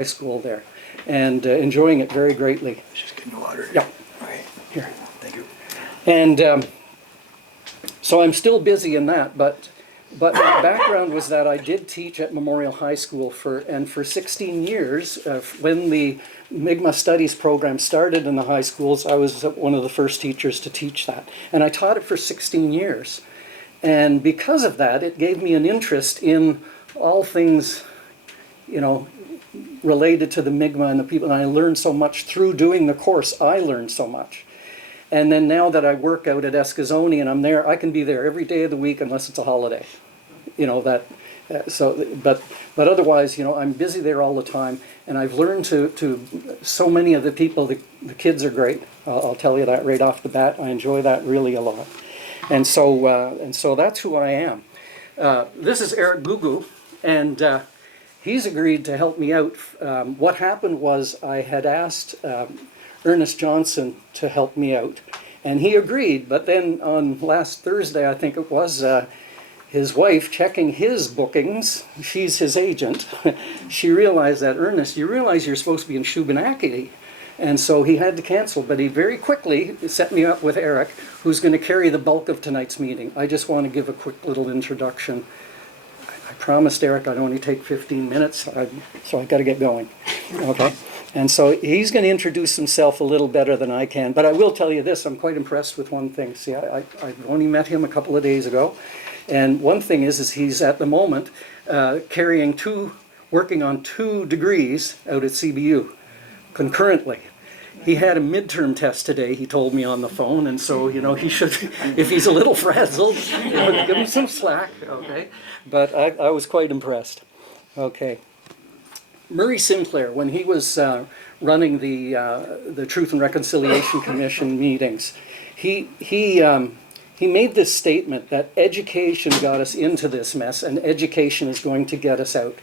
high school there, and enjoying it very greatly. Just getting water. Yeah. Right. Here. Thank you. And so I'm still busy in that, but my background was that I did teach at Memorial High School for 16 years. When the Mi'kmaq Studies program started in the high schools, I was one of the first teachers to teach that. And I taught it for 16 years. And because of that, it gave me an interest in all things, you know, related to the Mi'kmaq and the people. And I learned so much through doing the course. I learned so much. And then now that I work out at Eskasoni and I'm there, I can be there every day of the week unless it's a holiday. You know, that, but otherwise, you know, I'm busy there all the time. And I've learned to so many of the people, the kids are great. I'll tell you that right off the bat. I enjoy that really a lot. And so that's who I am. This is Eric Gugu, and he's agreed to help me out. What happened was I had asked Ernest Johnson to help me out, and he agreed. But then on last Thursday, I think it was, his wife checking his bookings, she's his agent, she realized that, Ernest, you realize you're supposed to be in Shubenacadie. And so he had to cancel, but he very quickly set me up with Eric, who's going to carry the bulk of tonight's meeting. I just want to give a quick little introduction. I promised Eric I'd only take 15 minutes, so I got to get going. Okay? And so he's going to introduce himself a little better than I can, but I will tell you this, I'm quite impressed with one thing. See, I've only met him a couple of days ago, and one thing is he's at the moment working on 2 degrees out at CBU concurrently. He had a midterm test today, he told me on the phone, and so, you know, he should, if he's a little frazzled, you know, give him some slack, okay? But I was quite impressed. Okay. Murray Sinclair, when he was running the Truth and Reconciliation Commission meetings, he made this statement that education got us into this mess, and education is going to get us out.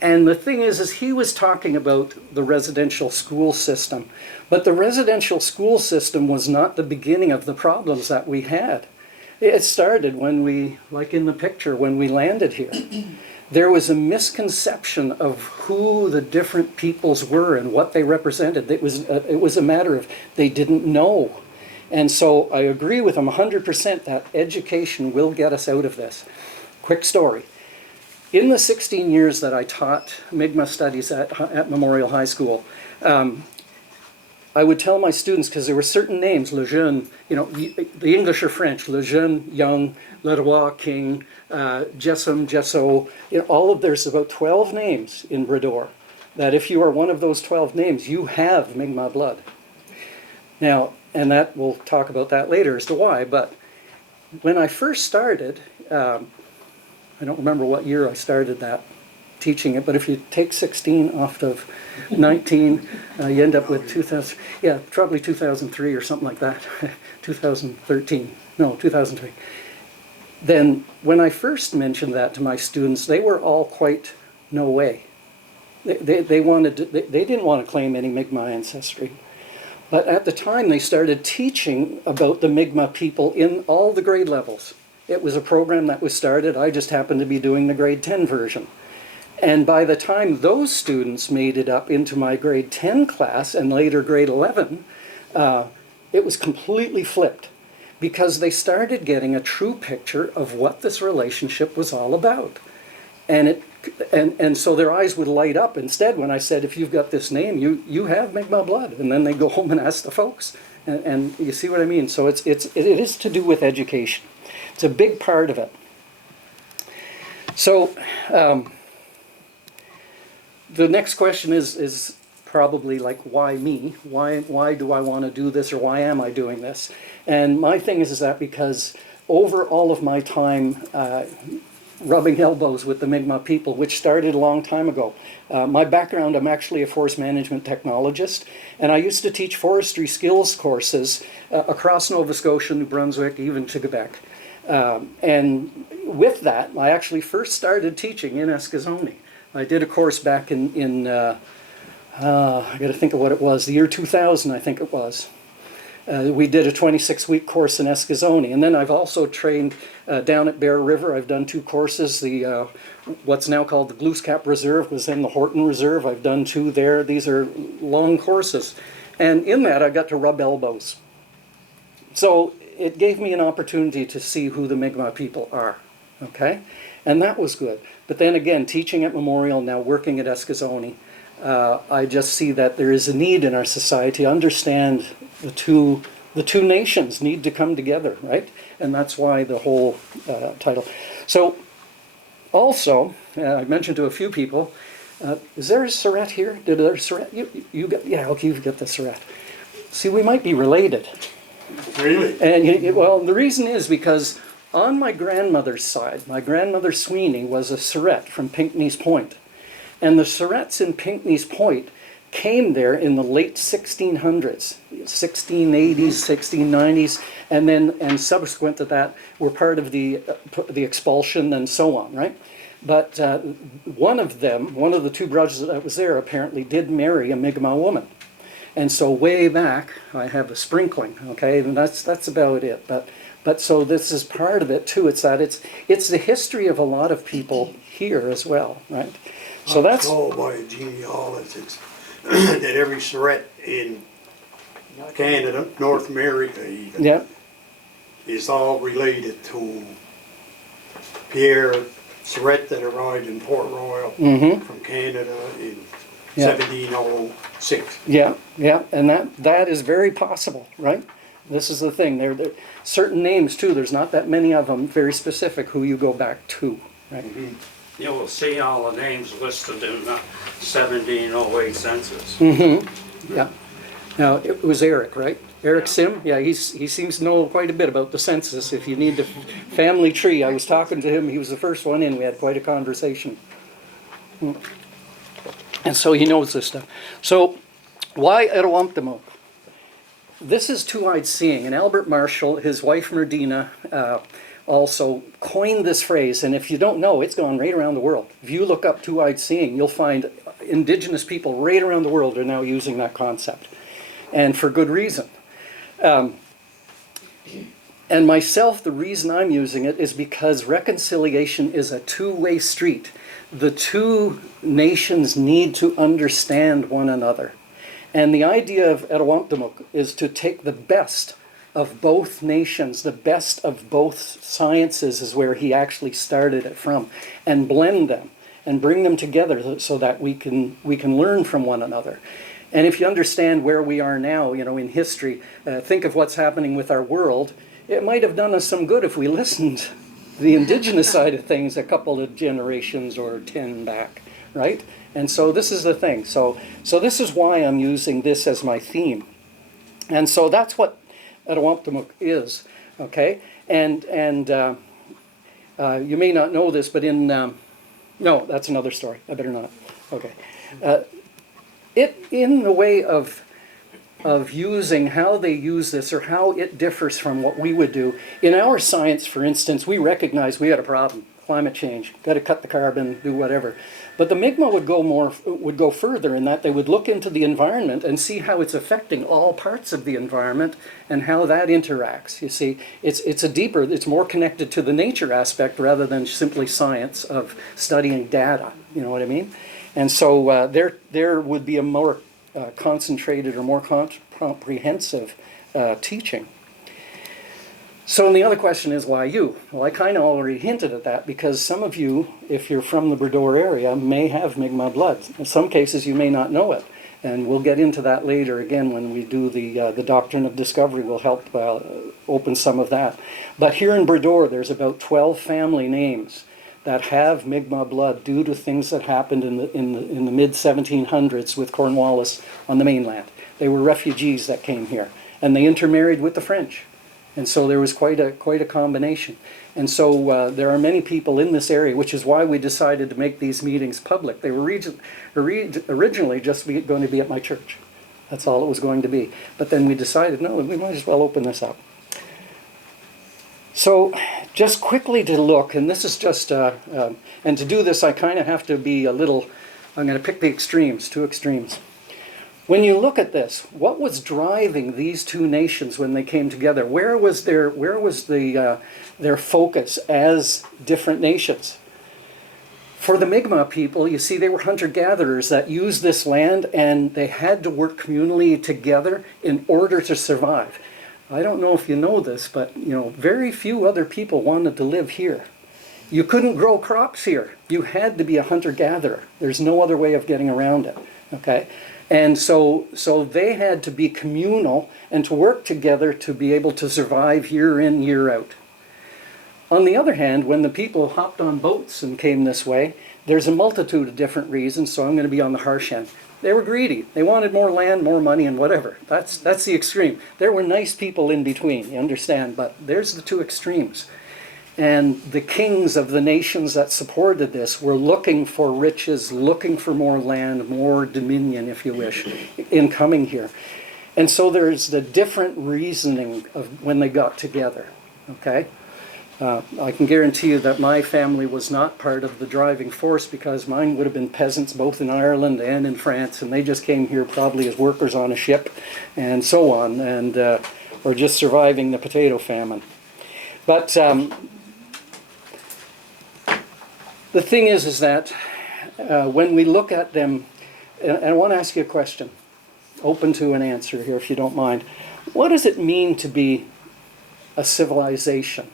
And the thing is he was talking about the residential school system. But the residential school system was not the beginning of the problems that we had. It started when we, like in the picture, when we landed here. There was a misconception of who the different peoples were and what they represented. It was a matter of they didn't know. And so I agree with him 100% that education will get us out of this. Quick story. In the 16 years that I taught Mi'kmaq Studies at Memorial High School, I would tell my students, because there were certain names, le jeune, you know, the English or French, le jeune, young, le roi, king, Jessom, Jesso, you know, there's about 12 names in Brador, that if you are one of those 12 names, you have Mi'kmaq blood. Now, and that we'll talk about that later as to why, but when I first started, I don't remember what year I started that, teaching it, but if you take 16 off of 19, you end up with 2000, yeah, probably 2003 or something like that, 2013, no, 2003. Then when I first mentioned that to my students, they were all quite no way. They didn't want to claim any Mi'kmaq ancestry. But at the time, they started teaching about the Mi'kmaq people in all the grade levels. It was a program that was started. I just happened to be doing the grade 10 version. And by the time those students made it up into my grade 10 class and later grade 11, it was completely flipped because they started getting a true picture of what this relationship was all about. And so their eyes would light up instead when I said, if you've got this name, you have Mi'kmaq blood. And then they go home and ask the folks. And you see what I mean? So it is to do with education. It's a big part of it. So the next question is probably like, why me? Why do I want to do this, or why am I doing this? And my thing is that because over all of my time rubbing elbows with the Mi'kmaq people, which started a long time ago. My background, I'm actually a forest management technologist, and I used to teach forestry skills courses across Nova Scotia, New Brunswick, even to Quebec. And with that, I actually first started teaching in Eskasoni. I did a course back in I got to think of what it was, the year 2000, I think it was. We did a 26-week course in Eskasoni, and then I've also trained down at Bear River. I've done 2 courses. The what's now called the Glooscap Reserve was in the Horton Reserve. I've done 2 there. These are long courses, and in that I got to rub elbows. So it gave me an opportunity to see who the Mi'kmaq people are, okay, and that was good. But then again, teaching at Memorial, now working at Eskasoni, I just see that there is a need in our society to understand the two nations need to come together, right? And that's why the whole title. So also, I mentioned to a few people, is there a Surrett here? Did there a Surrett? You got, yeah, okay, you've got the Surrett. See, we might be related. Really? And well, the reason is because on my grandmother's side, my grandmother Sweeney was a Surrett from Pinckney's Point. And the Surretts in Pinckney's Point came there in the late 1600s, 1680s, 1690s, and subsequent to that were part of the expulsion and so on, right? But one of the 2 brothers that was there apparently did marry a Mi'kmaq woman. And so way back, I have a sprinkling, okay, and that's about it. But so this is part of it too. It's that it's the history of a lot of people here as well, right? So I'm that's told by a genealogist that every Surrett in Canada, North America even, yeah, is all related to Pierre Surrett that arrived in Port Royal from Canada in 1706. yeah, and that is very possible, right? This is the thing. There certain names too. There's not that many of them. Very specific who you go back to, right? You will see all the names listed in the 1708 census. Yeah. Now it was Eric, right? Eric Sim. Yeah, he seems to know quite a bit about the census. If you need the family tree, I was talking to him. He was the first one in. We had quite a conversation, and so he knows this stuff. So why Etowamtimok? This is two-eyed seeing, and Albert Marshall, his wife Merdina, also coined this phrase, and if you don't know, it's gone right around the world. If you look up two-eyed seeing, you'll find indigenous people right around the world are now using that concept, and for good reason. And myself, the reason I'm using it is because reconciliation is a two-way street. The 2 nations need to understand one another. And the idea of Etowamtimok is to take the best of both nations, the best of both sciences is where he actually started it from, and blend them and bring them together so that we can learn from one another. And if you understand where we are now, in history, think of what's happening with our world. It might have done us some good if we listened to the indigenous side of things a couple of generations or 10 back, right? And so this is the thing. So this is why I'm using this as my theme. And so that's what Etowamtimok is, okay? And you may not know this, but no, that's another story. I better not. Okay. In the way of using how they use this or how it differs from what we would do. In our science, for instance, we recognize we had a problem, climate change, got to cut the carbon, do whatever. But the Mi'kmaq would go further in that they would look into the environment and see how it's affecting all parts of the environment and how that interacts. You see, it's more connected to the nature aspect rather than simply science of studying data. You know what I mean? And so there would be a more concentrated or more comprehensive teaching. So the other question is, why you? Well, I kind of already hinted at that because some of you, if you're from the Brador area, may have Mi'kmaq blood. In some cases, you may not know it. And we'll get into that later again when we do the Doctrine of Discovery. Will help open some of that. But here in Brador, there's about 12 family names that have Mi'kmaq blood due to things that happened in the mid-1700s with Cornwallis on the mainland. They were refugees that came here, and they intermarried with the French. And so there was quite a combination. And so there are many people in this area, which is why we decided to make these meetings public. They were originally just going to be at my church. That's all it was going to be. But then we decided, no, we might as well open this up. So just quickly to look, and this is just, and to do this I kind of have to be a little, I'm going to pick the extremes, 2 extremes. When you look at this, what was driving these two nations when they came together? Where was their focus as different nations? For the Mi'kmaq people, you see, they were hunter-gatherers that used this land, and they had to work communally together in order to survive. I don't know if you know this, but very few other people wanted to live here. You couldn't grow crops here. You had to be a hunter-gatherer. There's no other way of getting around it. Okay? And so they had to be communal and to work together to be able to survive year in, year out. On the other hand, when the people hopped on boats and came this way, there's a multitude of different reasons, so I'm going to be on the harsh end. They were greedy. They wanted more land, more money, and whatever. That's the extreme. There were nice people in between, you understand, but there's the two extremes. And the kings of the nations that supported this were looking for riches, looking for more land, more dominion, if you wish, in coming here. And so there's the different reasoning of when they got together, okay? I can guarantee you that my family was not part of the driving force, because mine would have been peasants both in Ireland and in France, and they just came here probably as workers on a ship and so on, and or just surviving the potato famine. But the thing is that when we look at them, and I want to ask you a question, open to an answer here if you don't mind. What does it mean to be a civilization?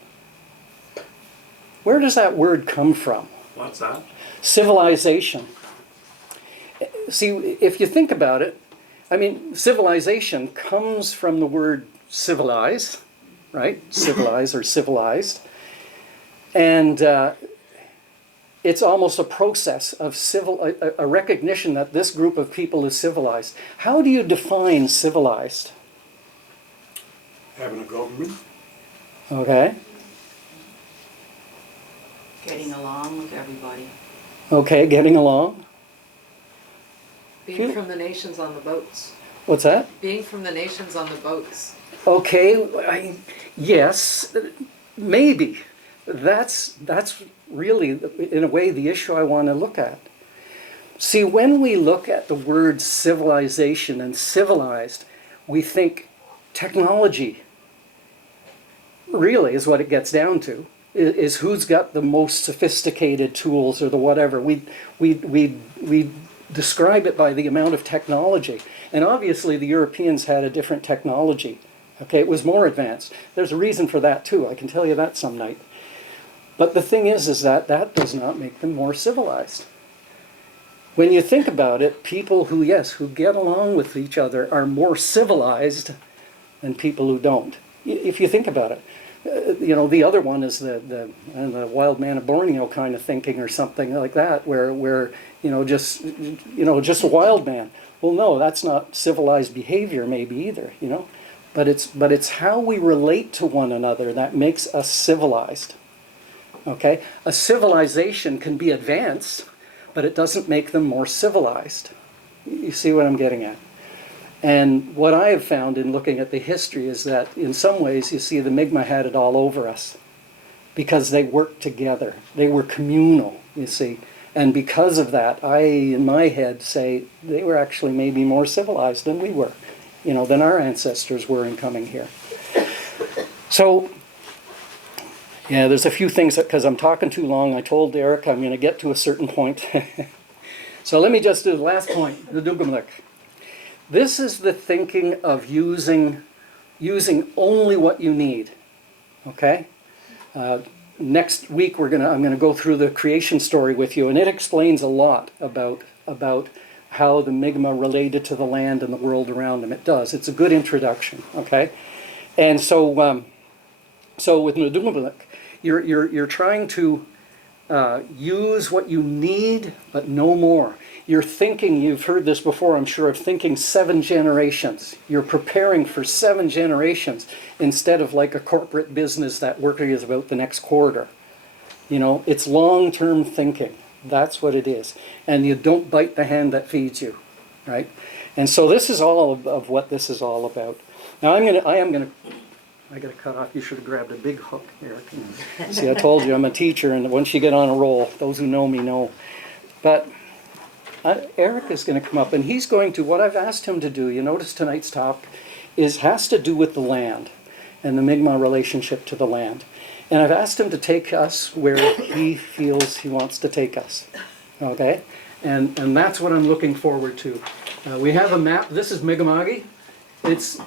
Where does that word come from? What's that? Civilization. See, if you think about it, I mean, civilization comes from the word civilize, right? Civilize or civilized. And it's almost a process of a recognition that this group of people is civilized. How do you define civilized? Having a government. Okay. Getting along with everybody. Okay, getting along. Being from the nations on the boats. What's that? Being from the nations on the boats. Okay, yes, maybe. That's really, in a way, the issue I want to look at. See, when we look at the word civilization and civilized, we think technology really is what it gets down to. Is who's got the most sophisticated tools or the whatever. We describe it by the amount of technology. And obviously the Europeans had a different technology. Okay, it was more advanced. There's a reason for that too, I can tell you that some night. But the thing is that does not make them more civilized. When you think about it, people who get along with each other are more civilized than people who don't. If you think about it. The other one is the wild man of Borneo kind of thinking or something like that, where just a wild man. Well, no, that's not civilized behavior, maybe either, but it's how we relate to one another that makes us civilized. Okay, a civilization can be advanced, but it doesn't make them more civilized. You see what I'm getting at? And what I have found in looking at the history is that in some ways, you see, the Mi'kmaq had it all over us because they worked together. They were communal, you see. And because of that, I, in my head, say they were actually maybe more civilized than we were, than our ancestors were in coming here. So, yeah, there's a few things because I'm talking too long. I told Derek I'm going to get to a certain point. So let me just do the last point, the Dugamlik. This is the thinking of using only what you need. Okay. Next week I'm going to go through the creation story with you, and it explains a lot about how the Mi'kmaq related to the land and the world around them. It does. It's a good introduction. Okay. And so with Nudumalik, you're trying to use what you need, but no more. You're thinking, you've heard this before, I'm sure, of thinking 7 generations. You're preparing for 7 generations instead of like a corporate business that working is about the next quarter. It's long-term thinking. That's what it is. And you don't bite the hand that feeds you, right? And so this is all of what this is all about. Now I got to cut off. You should have grabbed a big hook, Eric. See, I told you I'm a teacher, and once you get on a roll, those who know me know. But Eric is going to come up, and he's going to, what I've asked him to do, you notice tonight's talk, has to do with the land and the Mi'kmaq relationship to the land. And I've asked him to take us where he feels he wants to take us, okay? And that's what I'm looking forward to. We have a map. This is Mi'kma'ki. It's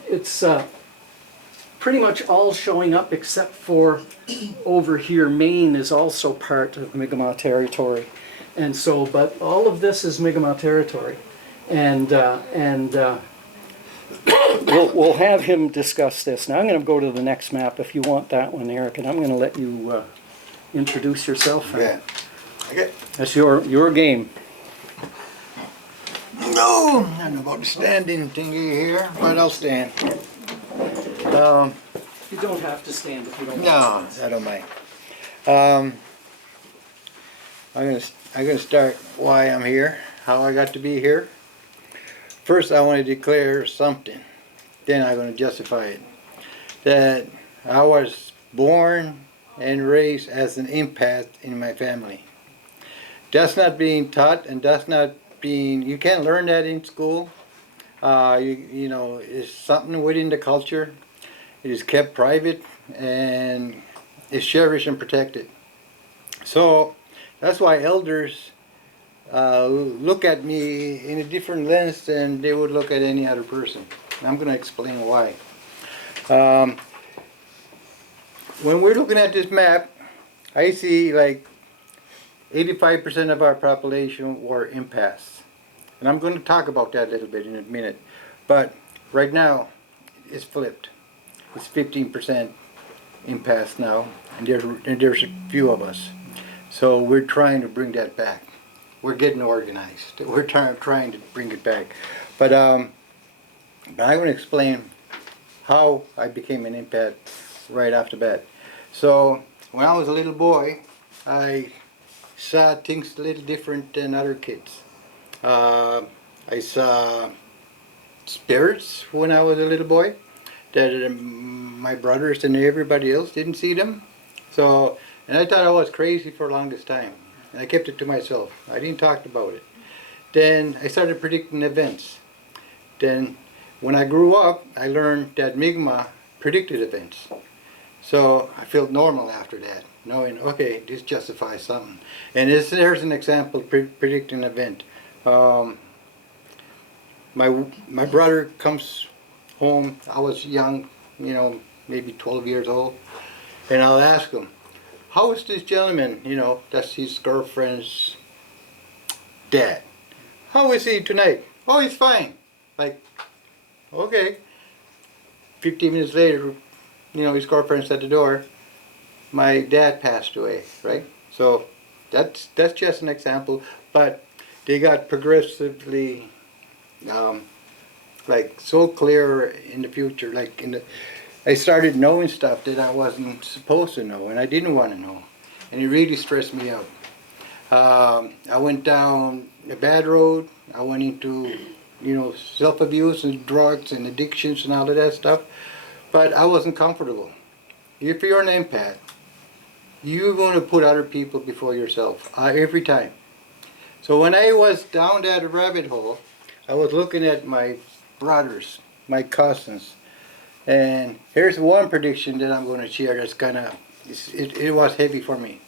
pretty much all showing up except for over here. Maine is also part of Mi'kmaq territory. And so, but all of this is Mi'kmaq territory. And we'll have him discuss this. Now I'm going to go to the next map if you want that one, Eric, and I'm going to let you introduce yourself. Yeah. Okay. That's your game. No, I don't know about the standing thingy here, but I'll stand. You don't have to stand if you don't want No, to. I don't mind. I'm gonna start why I'm here, how I got to be here. First, I want to declare something. Then I'm going to justify it. That I was born and raised as an empath in my family. That's not being taught, and that's not being. You can't learn that in school. You know, it's something within the culture. It is kept private and is cherished and protected. So that's why elders look at me in a different lens than they would look at any other person. And I'm going to explain why. When we're looking at this map, I see like 85% of our population were empaths. And I'm going to talk about that a little bit in a minute. But right now, it's flipped. It's 15% empaths now, and there's a few of us. So we're trying to bring that back. We're getting organized. We're trying to bring it back. But I'm going to explain how I became an empath right off the bat. So when I was a little boy, I saw things a little different than other kids. I saw spirits when I was a little boy that my brothers and everybody else didn't see them. So, and I thought I was crazy for the longest time. And I kept it to myself. I didn't talk about it. Then I started predicting events. Then when I grew up, I learned that Mi'kmaq predicted events. So I felt normal after that, knowing, okay, this justifies something. And there's an example, predicting an event. My brother comes home, I was young, you know, maybe 12 years old, and I'll ask him, how is this gentleman, you know, that's his girlfriend's dad. How is he tonight? Oh, he's fine. Like, okay. 15 minutes later, you know, his girlfriend's at the door. My dad passed away, right? So that's just an example. But they got progressively, like, so clear in the future. Like I started knowing stuff that I wasn't supposed to know, and I didn't want to know, and it really stressed me out. I went down a bad road. I went into, you know, self-abuse and drugs and addictions and all of that stuff, but I wasn't comfortable. If you're an empath, you're going to put other people before yourself every time. So when I was down that rabbit hole, I was looking at my brothers, my cousins, and here's one prediction that I'm going to share that's kind of, it was heavy for me.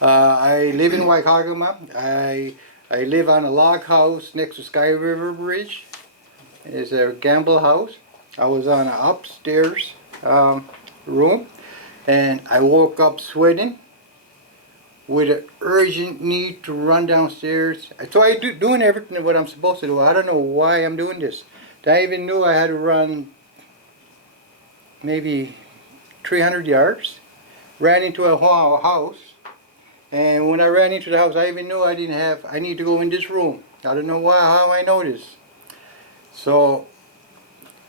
I live in Waikagama. I live on a log house next to Sky River Bridge. It's a gamble house. I was on an upstairs room, and I woke up sweating with an urgent need to run downstairs. So I doing everything what I'm supposed to do. I don't know why I'm doing this. I even knew I had to run maybe 300 yards. Ran into a house, and when I ran into the house, I even knew I need to go in this room. I don't know how I know this. So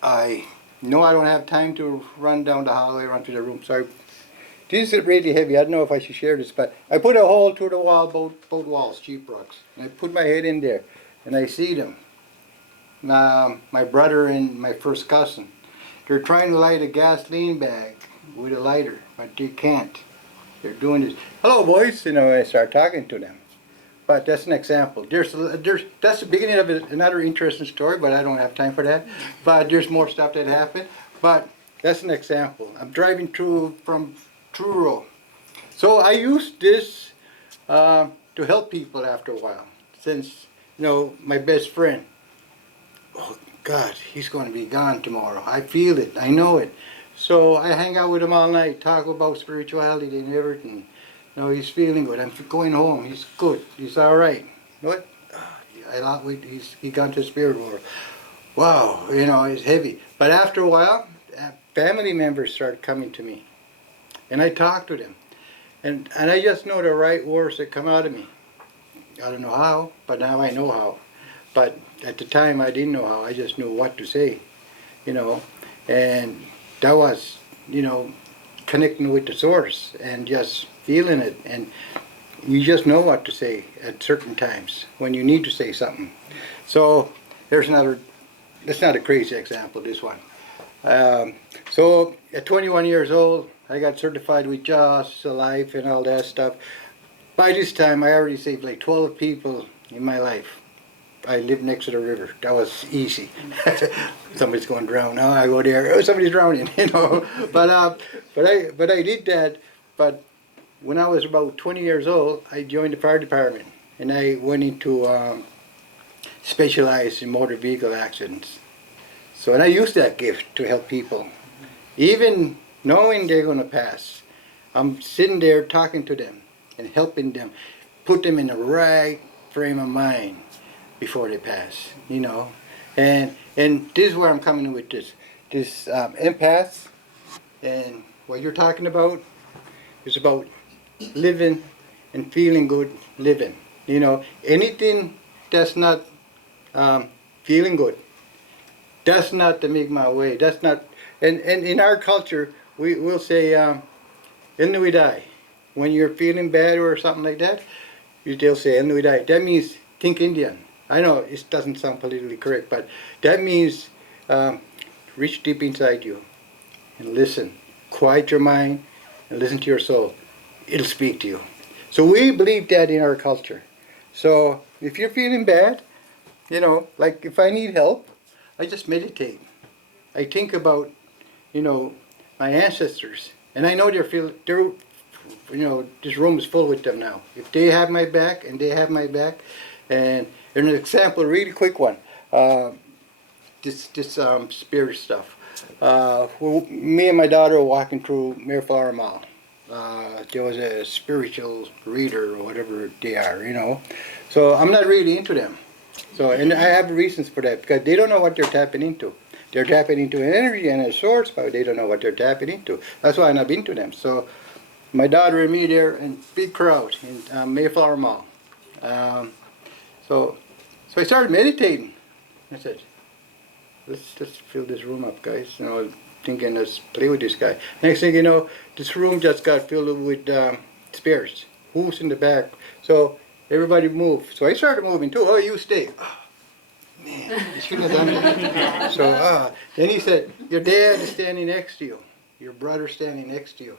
I know I don't have time to run down the hallway, run to the room. So this is really heavy. I don't know if I should share this, but I put a hole through the wall, both walls, sheetrocks. And I put my head in there, and I see them. My brother and my first cousin. They're trying to light a gasoline bag with a lighter, but they can't. They're doing this. Hello, boys. You know, I start talking to them. But that's an example. There's that's the beginning of another interesting story, but I don't have time for that. But there's more stuff that happened. But that's an example. I'm driving through from Truro. So I used this to help people after a while. Since, my best friend, oh God, he's going to be gone tomorrow. I feel it. I know it. So I hang out with him all night, talk about spirituality and everything. He's feeling good. I'm going home. He's good. He's all right. You know what? He gone to the spirit world. Wow, it's heavy. But after a while, family members started coming to me, and I talked to them, and I just know the right words that come out of me. I don't know how, but now I know how. But at the time, I didn't know how. I just knew what to say, and that was, connecting with the source and just feeling it. And you just know what to say at certain times when you need to say something. So there's another, that's not a crazy example, this one. So at 21 years old, I got certified with JAWS, Life, and all that stuff. By this time, I already saved like 12 people in my life. I lived next to the river. That was easy. Somebody's going to drown. Oh, I go there. Oh, somebody's drowning. But I did that. But when I was about 20 years old, I joined the fire department, and I went into specialized in motor vehicle accidents. So, and I used that gift to help people, even knowing they're going to pass. I'm sitting there talking to them and helping them, put them in the right frame of mind before they pass, And this is where I'm coming with this empath, and what you're talking about is about living and feeling good living. Anything that's not feeling good, that's not the Mi'kmaq way. That's not, and in our culture, we'll say, Inuitai. When you're feeling bad or something like that, they'll say Inuitai. That means think Indian. I know it doesn't sound politically correct, but that means reach deep inside you and listen. Quiet your mind and listen to your soul. It'll speak to you. So we believe that in our culture. So if you're feeling bad, like if I need help, I just meditate. I think about, my ancestors, and I know they're this room is full with them now. If they have my back and they have my back, and an example, a really quick one, this spirit stuff. Me and my daughter were walking through Mayflower Mall. There was a spiritual reader or whatever they are, So I'm not really into them. So, and I have reasons for that, because they don't know what they're tapping into. They're tapping into an energy and a source, but they don't know what they're tapping into. That's why I'm not into them. So my daughter and me there, and big crowd in Mayflower Mall. So I started meditating. I said, let's fill this room up, guys. Thinking let's play with this guy. Next thing you know, this room just got filled with spirits. Who's in the back? So everybody moved. So I started moving too. Oh, you stay. Oh, man, I shouldn't have done that. So then he said, your dad is standing next to you. Your brother standing next to you.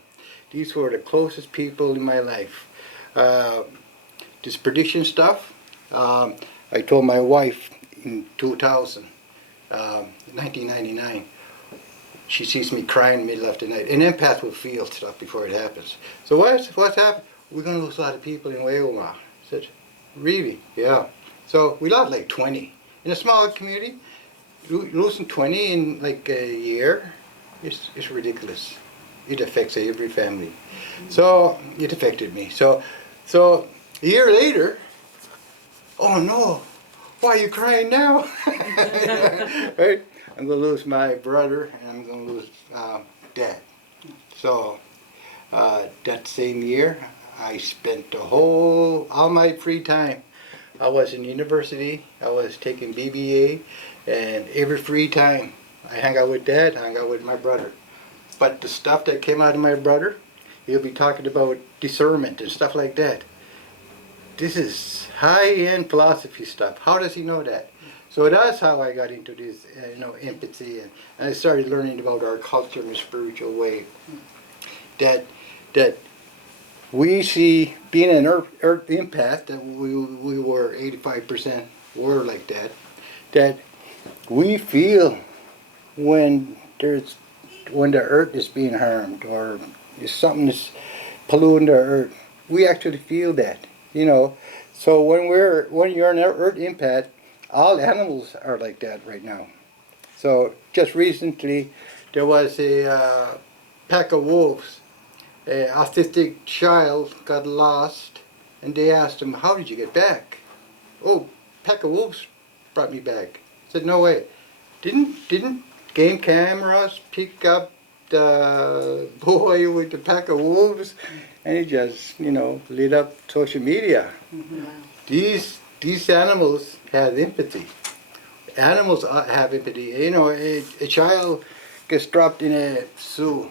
These were the closest people in my life. This prediction stuff, I told my wife in 2000, 1999. She sees me crying in the middle of the night. An empath will feel stuff before it happens. So what's happened? We're going to lose a lot of people in Waioma. I said, really? Yeah. So we lost like 20. In a small community, losing 20 in like a year is ridiculous. It affects every family. So it affected me. So a year later, oh no, why are you crying now? Right? I'm going to lose my brother and I'm going to lose Dad. So that same year, I spent all my free time. I was in university, I was taking BBA, and every free time I hung out with Dad, hung out with my brother. But the stuff that came out of my brother, he'll be talking about discernment and stuff like that. This is high-end philosophy stuff. How does he know that? So that's how I got into this, empathy, and I started learning about our culture in a spiritual way. That we see being an earth impact that we were 85% were like that we feel when the earth is being harmed or if something is polluting the earth, we actually feel that, you know. So when you're an earth impact, all animals are like that right now. So just recently there was a pack of wolves. An autistic child got lost, and they asked him, "How did you get back?" "Oh, pack of wolves brought me back." I said, "No way. Didn't game cameras pick up the boy with the pack of wolves?" And he just, lit up social media. These animals have empathy. Animals have empathy. A child gets dropped in a zoo,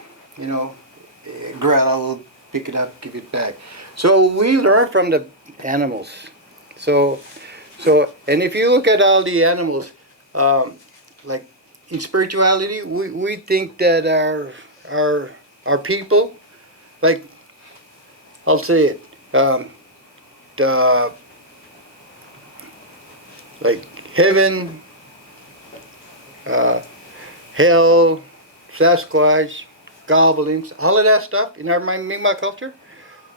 grandma will pick it up, give it back. So we learn from the animals. So, and if you look at all the animals, like in spirituality, we think that our people, like I'll say it, the like heaven, hell, Sasquatch, goblins, all of that stuff in our Mi'kmaq culture,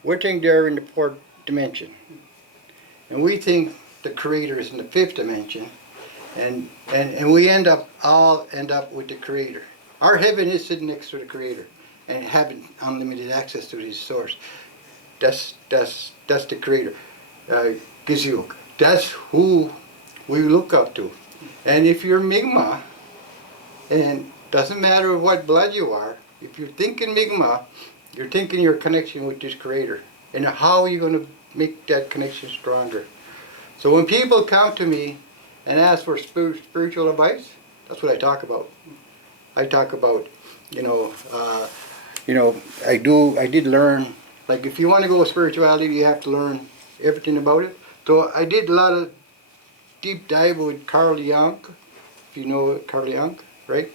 we think they're in the fourth dimension. And we think the creator is in the fifth dimension. And we all end up with the creator. Our heaven is sitting next to the creator and having unlimited access to his source. That's the creator. Gizyuk. That's who we look up to. And if you're Mi'kmaq, and doesn't matter what blood you are, if you're thinking Mi'kmaq, you're thinking your connection with this creator. And how are you going to make that connection stronger? So when people come to me and ask for spiritual advice, that's what I talk about. I talk about, I did learn, like if you want to go with spirituality, you have to learn everything about it. So I did a lot of deep dive with Carl Jung, if you know Carl Jung, right?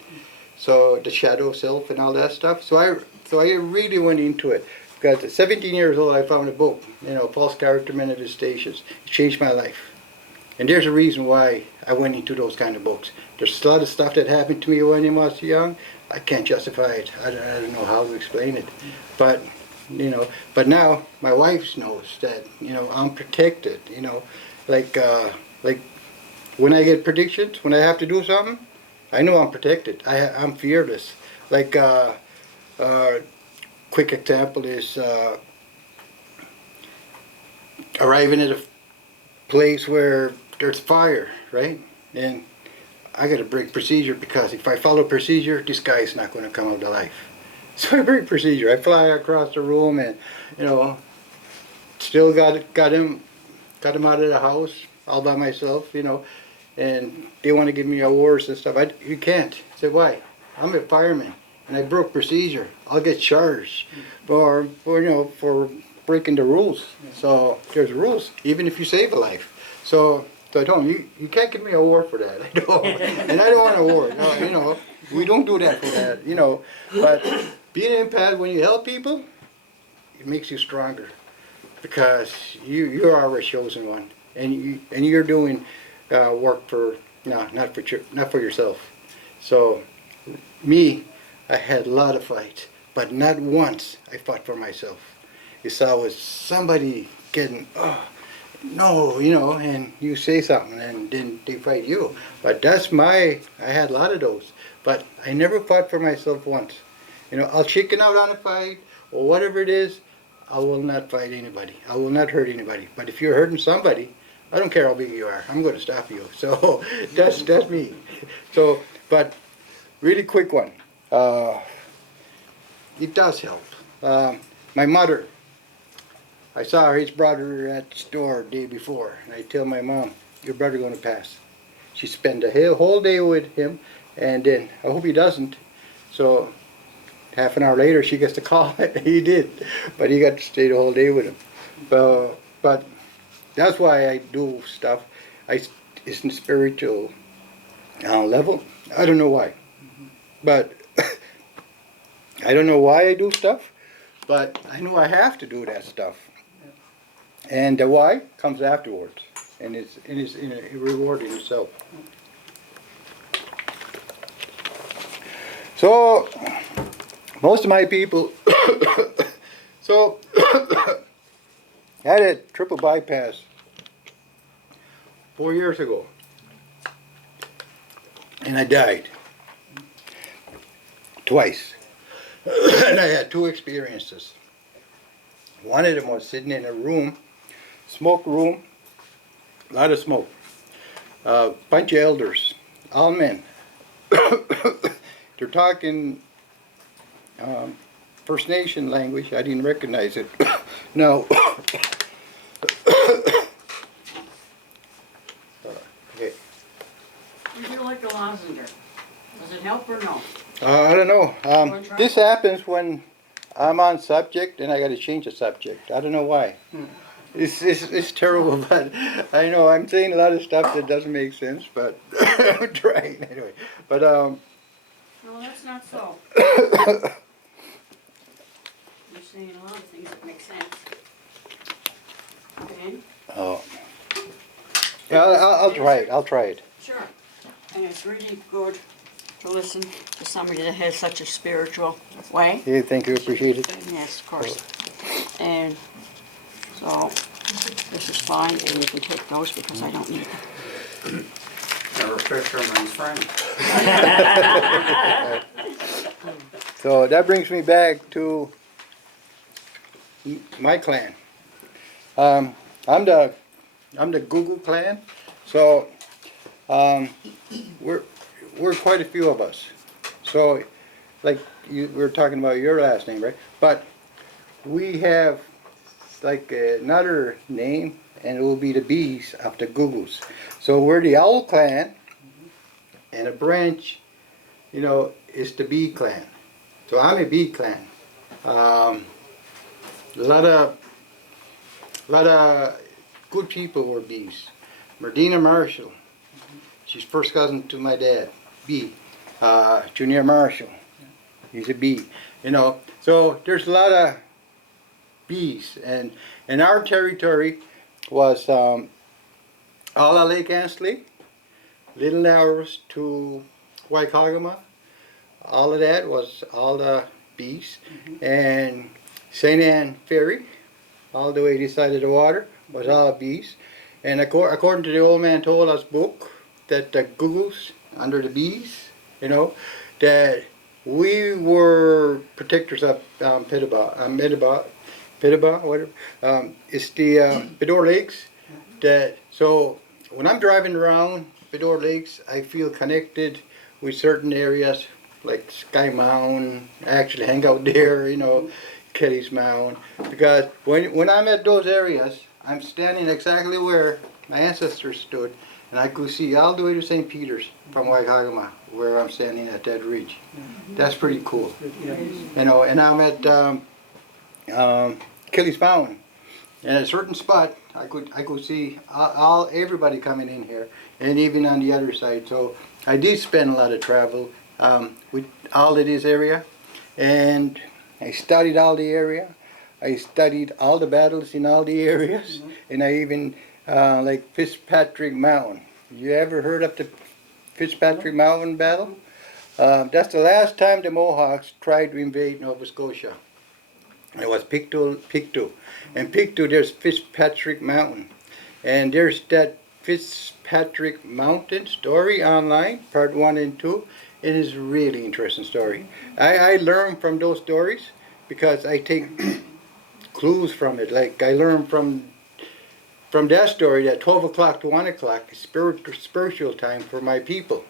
So the shadow self and all that stuff. So I really went into it. Because at 17 years old, I found a book, False Character Manifestations. It changed my life. And there's a reason why I went into those kind of books. There's a lot of stuff that happened to me when I was young. I can't justify it. I don't know how to explain it. But, but now my wife knows that, I'm protected, like when I get predictions, when I have to do something, I know I'm protected. I'm fearless. Like, quick example is arriving at a place where there's fire, right? And I got to break procedure because if I follow procedure, this guy is not going to come out alive. So I break procedure. I fly across the room and, still got him out of the house all by myself, and they want to give me awards and stuff. You can't. I said, why? I'm a fireman and I broke procedure. I'll get charged for breaking the rules. So there's rules, even if you save a life. So I told him, you can't give me an award for that. I don't, and I don't want an award. No, we don't do that for that. But being an empath, when you help people, it makes you stronger because you're our chosen one, and you're doing work for not for yourself. So me, I had a lot of fights, but not once I fought for myself. It's always somebody getting, no, and you say something and then they fight you. But I had a lot of those. But I never fought for myself once. I'll chicken out on a fight or whatever it is, I will not fight anybody. I will not hurt anybody. But if you're hurting somebody, I don't care how big you are, I'm going to stop you. So that's me. So, but really quick one. It does help. My mother, I saw his brother at the store the day before, and I tell my mom, your brother going to pass. She spent the whole day with him, and then I hope he doesn't. So half an hour later, she gets the call. He did, but he got to stay the whole day with him. But that's why I do stuff. It's in spiritual level. I don't know why, but I don't know why I do stuff. but I know I have to do that stuff. And the why comes afterwards, and it's rewarding itself. So most of my people, so had a triple bypass 4 years ago, and I died twice. And I had two experiences. One of them was sitting in a room, smoke room, a lot of smoke. Bunch of elders, all men. They're talking First Nation language. I didn't recognize it. No. Okay. Would you like a lozenge? Does it help or no? I don't know. Wanna try? This happens when I'm on subject and I got to change the subject. I don't know why. It's terrible, but I know I'm saying a lot of stuff that doesn't make sense, but I'm trying anyway. But No, that's not so. You're saying a lot of things that make sense. Okay? oh, yeah, I'll try it. I'll try it. Sure. And it's really good to listen to somebody that has such a spiritual way. Yeah, thank you. Appreciate it. Yes, of course. And so, this is fine, and you can take those because I don't need them. They're a fisherman's friend. So that brings me back to my clan. I'm the Google clan. So we're quite a few of us. So like we were talking about your last name, right? But we have like another name, and it will be the Bees of the Googles. So we're the Owl clan, and a branch, is the Bee clan. So I'm a Bee clan. A lot of good people were Bees. Medina Marshall, she's first cousin to my dad. Bee. Junior Marshall, he's a Bee. So there's a lot of Bees, and our territory was all of Lake Ansley, Little Narrows to Waikagama. All of that was all the Bees, and St. Anne Ferry, all the way this side of the water, was all Bees. And according to the old man told us book, that the Googles under the Bees, that we were protectors of Pitaba, whatever. It's the Bedore Lakes. So when I'm driving around Bedore Lakes, I feel connected with certain areas like Sky Mountain. I actually hang out there, Kelly's Mound. Because when I'm at those areas, I'm standing exactly where my ancestors stood, and I could see all the way to St. Peter's from Waikagama, where I'm standing at that ridge. That's pretty cool. And I'm at Kelly's Mountain. And at a certain spot, I could see everybody coming in here, and even on the other side. So I did spend a lot of travel with all of this area, and I studied all the area. I studied all the battles in all the areas, and I even like Fitzpatrick Mountain. You ever heard of the Fitzpatrick Mountain battle? That's the last time the Mohawks tried to invade Nova Scotia. It was Pictou. And Pictou, there's Fitzpatrick Mountain. And there's that Fitzpatrick Mountain story online, part 1 and 2. It is a really interesting story. I learn from those stories because I take clues from it. Like I learned from that story that 12 o'clock to 1 o'clock is spiritual time for my people.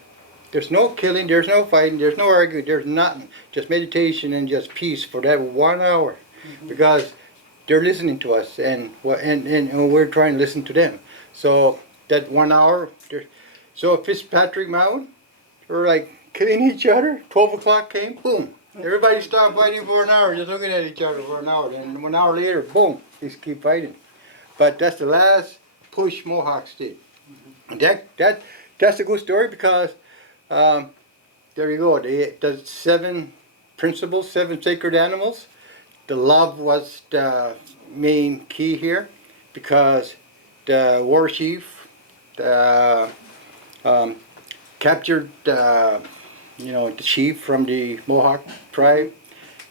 There's no killing, there's no fighting, there's no arguing, there's nothing. Just meditation and just peace for that 1 hour. Because they're listening to us, and we're trying to listen to them. So that 1 hour, so Fitzpatrick Mountain, we're like killing each other. 12 o'clock came, boom. Everybody stopped fighting for an hour, just looking at each other for an hour. Then 1 hour later, boom, they keep fighting. But that's the last push Mohawks did. And that's a good story because there you go. There's 7 principles, 7 sacred animals. the love was the main key here, because the war chief captured the chief from the Mohawk tribe,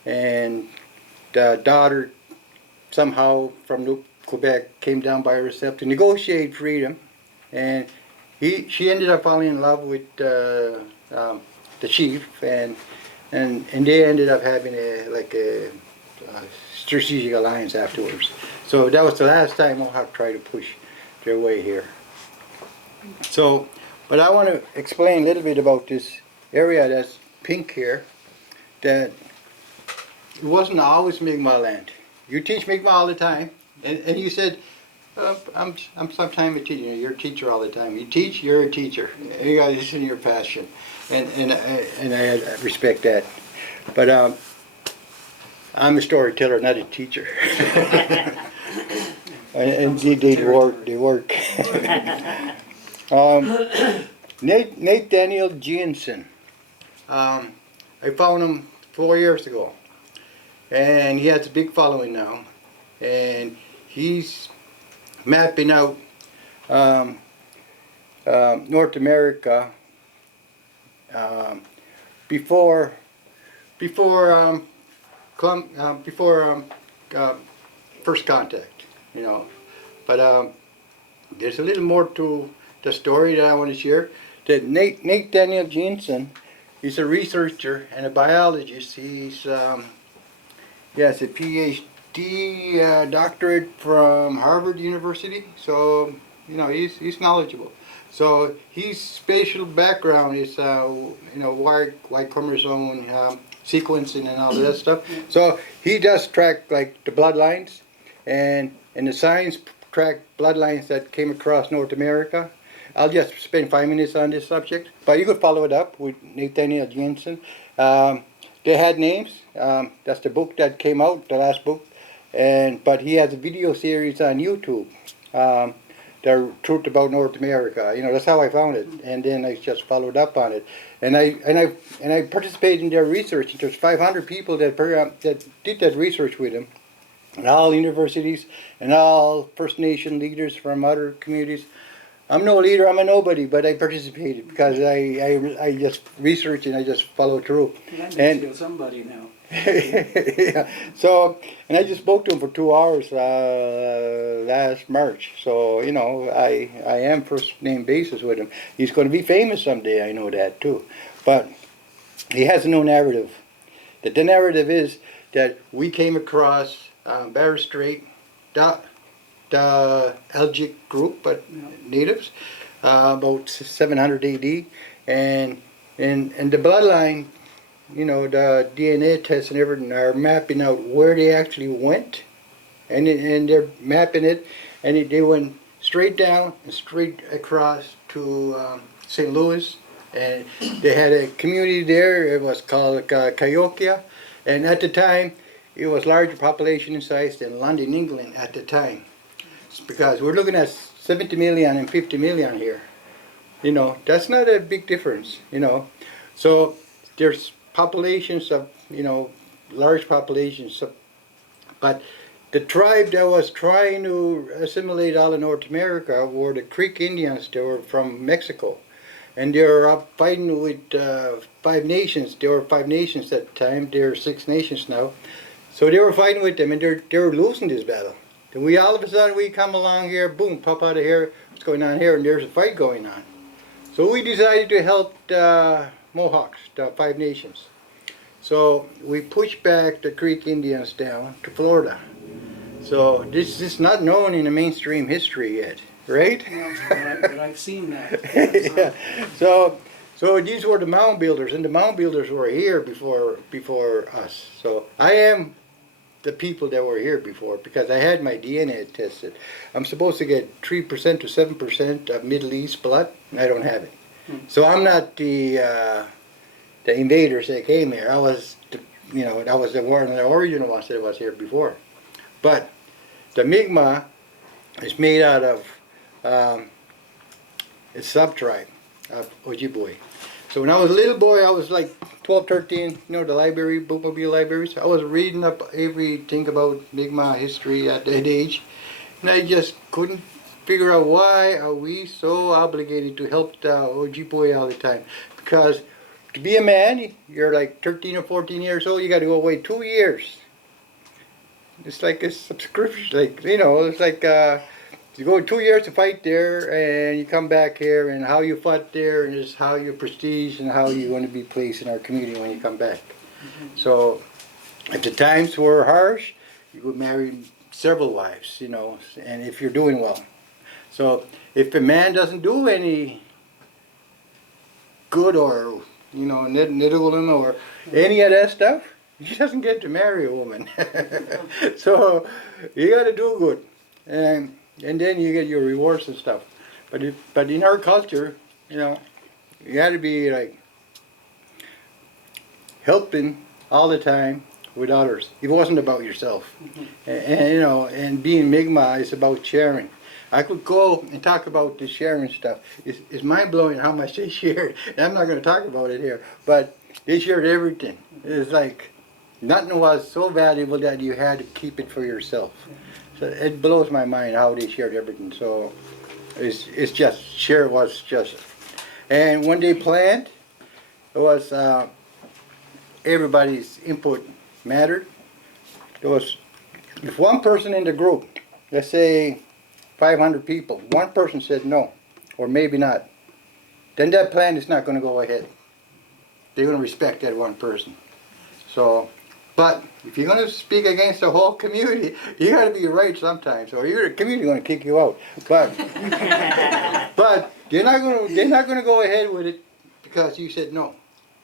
and the daughter somehow from Quebec came down by herself to negotiate freedom, and she ended up falling in love with the chief, and they ended up having a strategic alliance afterwards. So that was the last time Mohawk tried to push their way here. So, but I want to explain a little bit about this area that's pink here, that it wasn't always Mi'kmaq land. You teach Mi'kmaq all the time, and you said, I'm sometimes a teacher. You're a teacher all the time. You teach, you're a teacher. You got this in your passion, and I respect that. But I'm a storyteller, not a teacher. and they work. Nate Daniel Jensen. I found him 4 years ago, and he has a big following now, and he's mapping out North America before first contact, But there's a little more to the story that I want to share. That Nate Daniel Jensen, he's a researcher and a biologist. He has a PhD doctorate from Harvard University. So he's knowledgeable. So his spatial background is Y chromosome sequencing and all that stuff. So he does track like the bloodlines, and the science track bloodlines that came across North America. I'll just spend 5 minutes on this subject, but you could follow it up with Nathaniel Jensen. They had names. That's the book that came out, the last book, but he has a video series on YouTube. The Truth About North America. That's how I found it, and then I just followed up on it, and I participated in their research. There's 500 people that did that research with him, and all universities and all First Nation leaders from other communities. I'm no leader, I'm a nobody, but I participated because I just researched and I just followed through. That makes you somebody now. Yeah. So, and I just spoke to him for 2 hours last March. So, I am first name basis with him. He's going to be famous someday, I know that too. But he has no narrative. The narrative is that we came across Barrow Strait, the Algic group, but natives, about 700 AD, and the bloodline, the DNA tests and everything are mapping out where they actually went, and they're mapping it, and they went straight down and straight across to St. Louis, and they had a community there. It was called Cahokia, and at the time it was larger population in size than London, England at the time. Because we're looking at 70 million and 50 million here. That's not a big difference, So there's populations of, large populations. But the tribe that was trying to assimilate all of North America were the Creek Indians. They were from Mexico. And they were fighting with 5 nations. There were 5 nations at the time. There are 6 nations now. So they were fighting with them, and they were losing this battle. Then all of a sudden we come along here, boom, pop out of here, what's going on here, and there's a fight going on. So we decided to help the Mohawks, the 5 nations. So we pushed back the Creek Indians down to Florida. So this is not known in the mainstream history yet, right? No, but I've seen that. Yeah. So these were the mound builders, and the mound builders were here before us. So I am the people that were here before, because I had my DNA tested. I'm supposed to get 3% to 7% of Middle East blood, and I don't have it. So I'm not the invaders that came here. I was, that was one of the original ones that was here before. But the Mi'kmaq is made out of a sub-tribe of Ojibwe. So when I was a little boy, I was like 12, 13, the library, bookmobile libraries. I was reading up everything about Mi'kmaq history at that age. And I just couldn't figure out why are we so obligated to help the Ojibwe all the time. Because to be a man, you're like 13 or 14 years old, you got to go away 2 years. It's like a subscription, it's like you go 2 years to fight there, and you come back here, and how you fought there, and just how your prestige and how you want to be placed in our community when you come back. So, if the times were harsh, you would marry several wives, and if you're doing well. So, if a man doesn't do any good or, niddling or any of that stuff, he doesn't get to marry a woman. So, you got to do good. And then you get your rewards and stuff. But in our culture, you got to be like helping all the time with others. It wasn't about yourself. And being Mi'kmaq is about sharing. I could go and talk about the sharing stuff. It's mind blowing how much they shared. And I'm not going to talk about it here, but they shared everything. It's like nothing was so valuable that you had to keep it for yourself. So it blows my mind how they shared everything. So it's just, share was just. And when they planned, it was everybody's input mattered. There was, if one person in the group, let's say 500 people, one person said no, or maybe not, then that plan is not going to go ahead. They're going to respect that one person. So, but if you're going to speak against the whole community, you got to be right sometimes, or your community going to kick you out. But but they're not going to go ahead with it because you said no.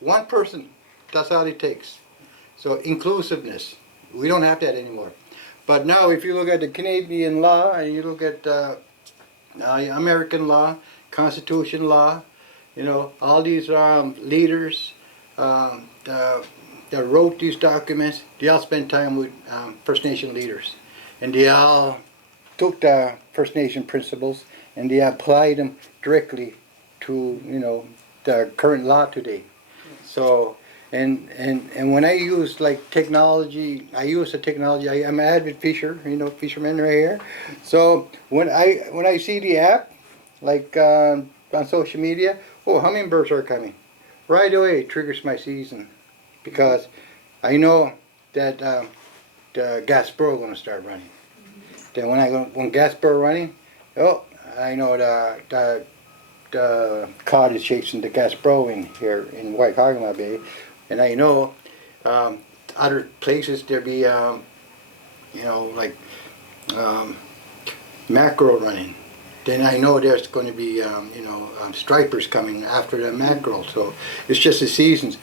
One person, that's all it takes. So inclusiveness, we don't have that anymore. But now, if you look at the Canadian law and you look at American law, Constitution law, all these leaders that wrote these documents, they all spent time with First Nation leaders. And they all took the First Nation principles and they applied them directly to, the current law today. So, and when I use like technology, I use the technology, I'm an avid fisher, fisherman right here. So when I see the app, like on social media, oh, hummingbirds are coming. Right away, it triggers my season. Because I know that the gas burrow is going to start running. Then when gas burrow running, I know the cod is chasing the gas burrow in here in Waikagama Bay, and I know other places there be mackerel running. Then I know there's going to be stripers coming after the mackerel. So it's just the seasons.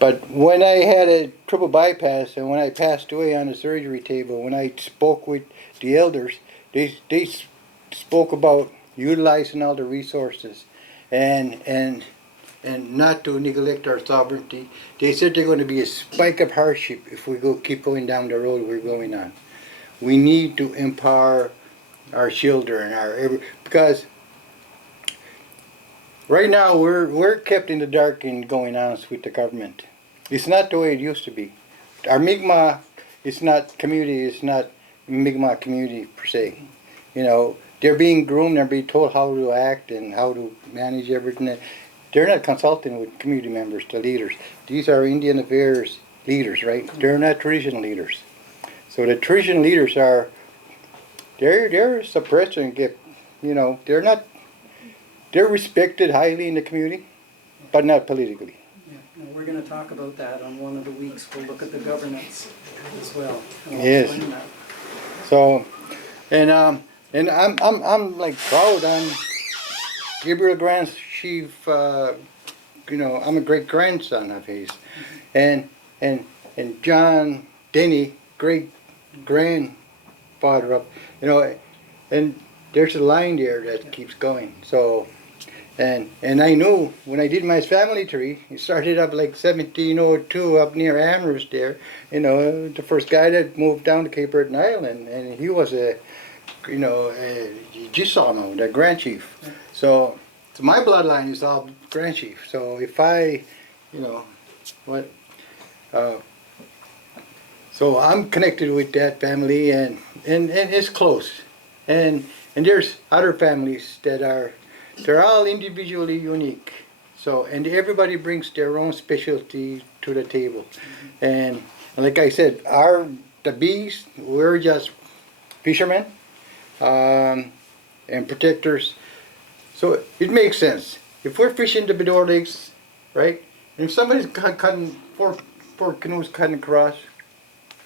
But when I had a triple bypass and when I passed away on the surgery table, when I spoke with the elders, they spoke about utilizing all the resources and not to neglect our sovereignty. They said there's going to be a spike of hardship if we keep going down the road we're going on. We need to empower our children, because right now we're kept in the dark in going on with the government. It's not the way it used to be. Our Mi'kmaq is not community. It's not Mi'kmaq community per se. They're being groomed. They're being told how to act and how to manage everything. They're not consulting with community members, the leaders. These are Indian affairs leaders, right? They're not traditional leaders. So the traditional leaders they're suppressed and they're respected highly in the community, but not politically. Yeah, and we're going to talk about that on one of the weeks. We'll look at the governance as well. Yes. So, and I'm like proud. I'm Gabriel Grant's chief. I'm a great grandson of his, and John Denny, great grandfather of, and there's a line there that keeps going. So, and I knew when I did my family tree, it started up like 1702 up near Amherst there. The first guy that moved down to Cape Breton Island, and he was a Gisano, the Grand Chief. So So my bloodline is all Grand Chief. So if I, you know, what, so I'm connected with that family, and it's close. And there's other families that are, they're all individually unique. So, and everybody brings their own specialty to the table. And like I said, the bees, we're just fishermen and protectors. So it makes sense. If we're fishing the Bedore Lakes, right? And if somebody's cutting four canoes cutting across,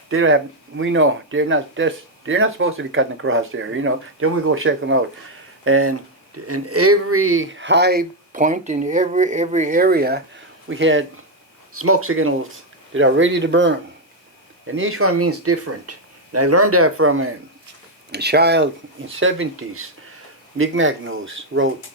they don't have. We know they're not supposed to be cutting across there. You know. Then we go check them out, and in every high point in every area, we had smoke signals that are ready to burn, and each one means different. And I learned that from a child in '70s. Mi'kmaq knows, wrote,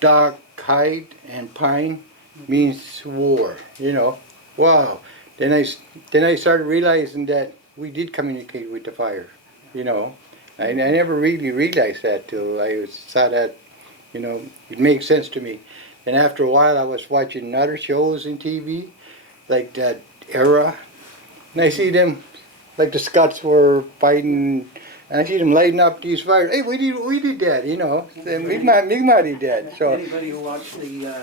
dark hide and pine means war, you know. Wow. Then I started realizing that we did communicate with the fire, you know. I never really realized that till I saw that, you know, it makes sense to me. And after a while I was watching other shows in TV, like that era, and I see them, like the Scots were fighting. I see them lighting up these fires. Hey, we did that, you know. Mi'kmaq did that. So Anybody who watched the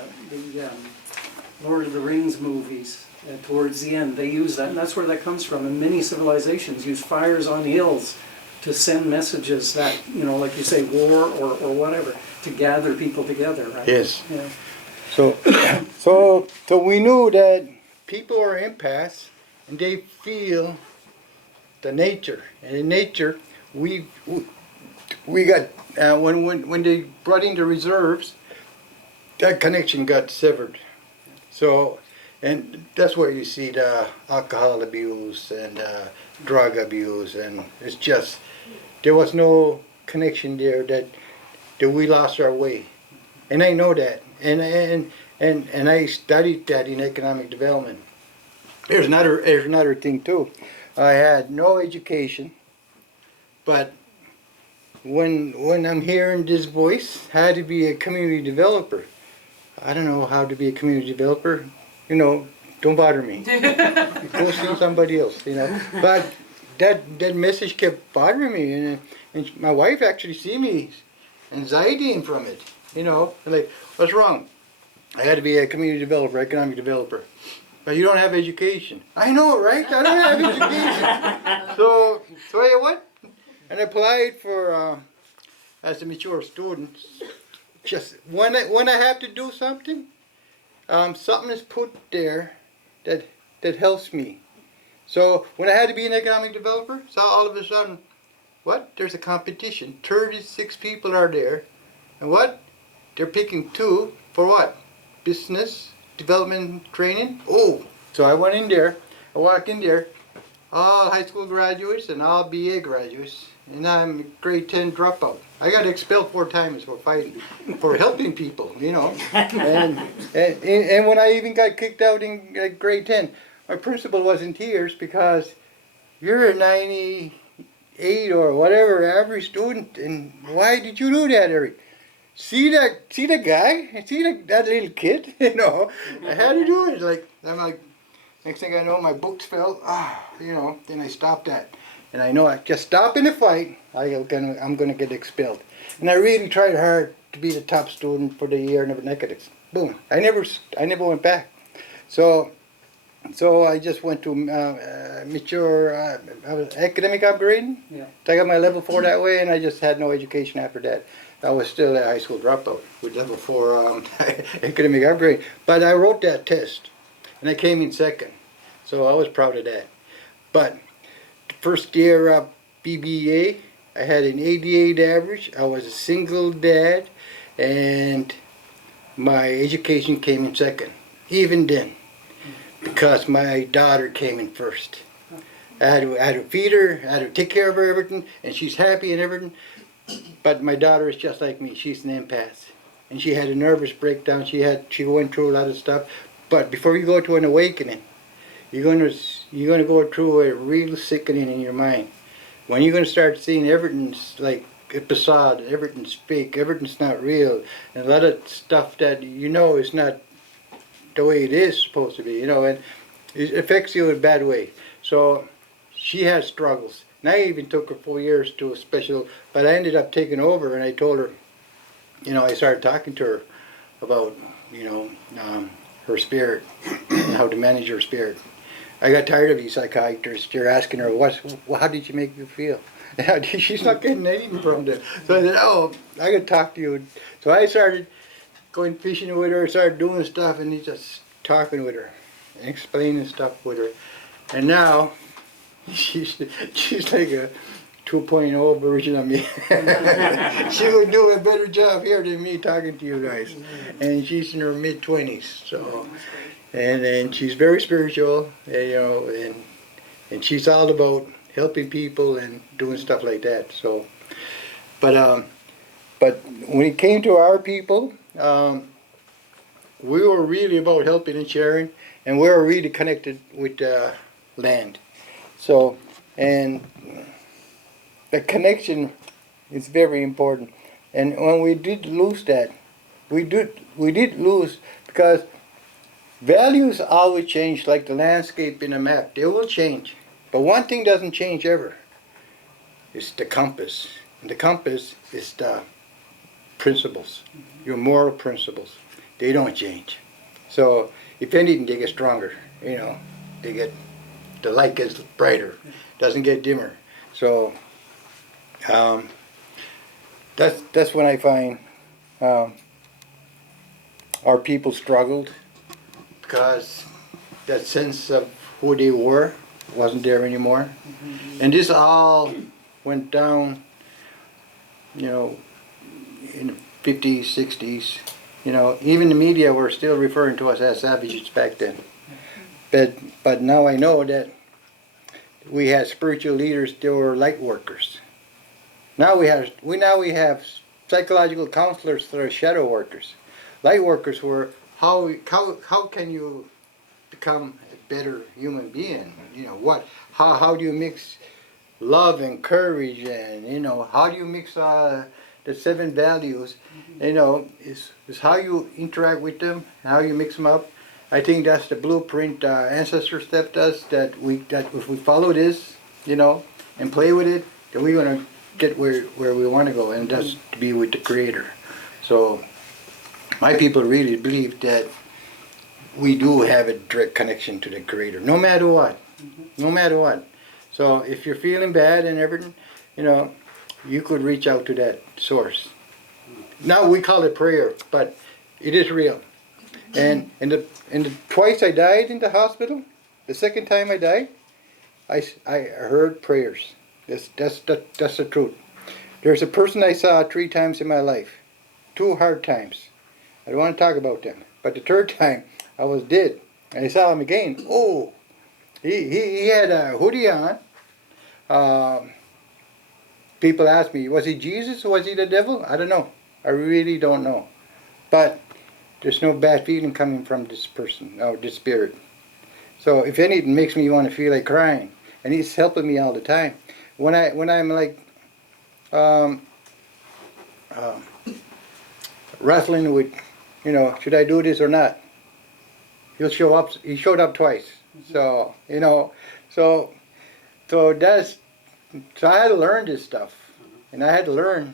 Lord of the Rings movies, towards the end, they use that, and that's where that comes from. And many civilizations use fires on hills to send messages that, you know, like you say, war or whatever, to gather people together, right? yes. Yeah. So we knew that people are empaths, and they feel the nature, and in nature, we got when they brought in the reserves, that connection got severed. So, and that's where you see the alcohol abuse and drug abuse, and it's just there was no connection there that we lost our way, and I know that, and I studied that in economic development. There's another thing too. I had no education, but when I'm hearing this voice, how to be a community developer. I don't know how to be a community developer. You know, don't bother me. Go see somebody else, you know. But that message kept bothering me, and my wife actually see me anxietying from it, you know. Like, what's wrong? I had to be a community developer, economic developer. But you don't have education. I know, right? I don't have education. So you know what? And I applied for as a mature student. Just when I have to do something, something is put there that helps me. So when I had to be an economic developer, so all of a sudden, what? There's a competition. 36 people are there, and what? They're picking 2 for what? Business development training. Oh, so I went in there. I walked in there, all high school graduates and all BA graduates, and I'm a grade 10 dropout. I got expelled 4 times for fighting, for helping people, you know. And when I even got kicked out in grade 10, my principal was in tears because you're a 98 or whatever average student, and why did you do that, Eric? See the guy? See that little kid? You know, I had to do it. Like, I'm like, next thing I know, my books fell. You know, then I stopped that. And I know I just stop in the fight, I'm gonna get expelled. And I really tried hard to be the top student for the year, and never got it. Boom. I never went back. So I just went to mature academic upgrading. Yeah. So I got my level 4 that way, and I just had no education after that. I was still a high school dropout with level 4 academic upgrade. But I wrote that test, and I came in second. So I was proud of that. But the first year BBA, I had an 88 average. I was a single dad, and my education came in second. Even then, because my daughter came in first. I had to feed her, I had to take care of her, everything, and she's happy and everything. But my daughter is just like me. She's an empath, and she had a nervous breakdown. She went through a lot of stuff. But before you go to an awakening, you're gonna go through a real sickening in your mind. When you're gonna start seeing everything's like a facade, everything's fake, everything's not real, and a lot of stuff that is not the way it is supposed to be, and it affects you in a bad way. So she has struggles. And I even took her 4 years to a special, but I ended up taking over, and I told her, I started talking to her about, her spirit and how to manage her spirit. I got tired of these psychiatrists. You're asking her, how did you make you feel? She's not getting anything from them. So I said, I got to talk to you. So I started going fishing with her, started doing stuff, and just talking with her and explaining stuff with her. And now she's like a 2.0 version of me. She would do a better job here than me talking to you guys. And she's in her mid-20s. So, and she's very spiritual, and she's all about helping people and doing stuff like that. So, but when it came to our people, we were really about helping and sharing, and we were really connected with land. So, and the connection is very important. And when we did lose that, we did lose because values always change, like the landscape in a map. They will change. But one thing doesn't change ever. It's the compass. And the compass is the principles, your moral principles. They don't change. So if anything, they get stronger. The light gets brighter, doesn't get dimmer. So that's when I find our people struggled, because that sense of who they were wasn't there anymore. And this all went down, in the 50s, 60s. Even the media were still referring to us as savages back then. But now I know that we had spiritual leaders that were light workers. Now we have psychological counselors that are shadow workers. Light workers were how can you become a better human being? How do you mix love and courage, and how do you mix the 7 values? Is how you interact with them, how you mix them up. I think that's the blueprint ancestors left us, that if we follow this, and play with it, then we're gonna get where we want to go, and that's to be with the Creator. So my people really believe that we do have a direct connection to the Creator, no matter what. No matter what. So if you're feeling bad and everything, you could reach out to that source. Now we call it prayer, but it is real. And the twice I died in the hospital, the second time I died, I heard prayers. That's the truth. There's a person I saw 3 times in my life, 2 hard times. I don't want to talk about them. But the 3rd time, I was dead, and I saw him again. Oh, he had a hoodie on. People ask me, was he Jesus or was he the devil? I don't know. I really don't know. But there's no bad feeling coming from this person, or this spirit. So if anything, it makes me want to feel like crying. And he's helping me all the time. When I'm like wrestling with, should I do this or not? He'll show up. He showed up twice. So so I had to learn this stuff, and I had to learn,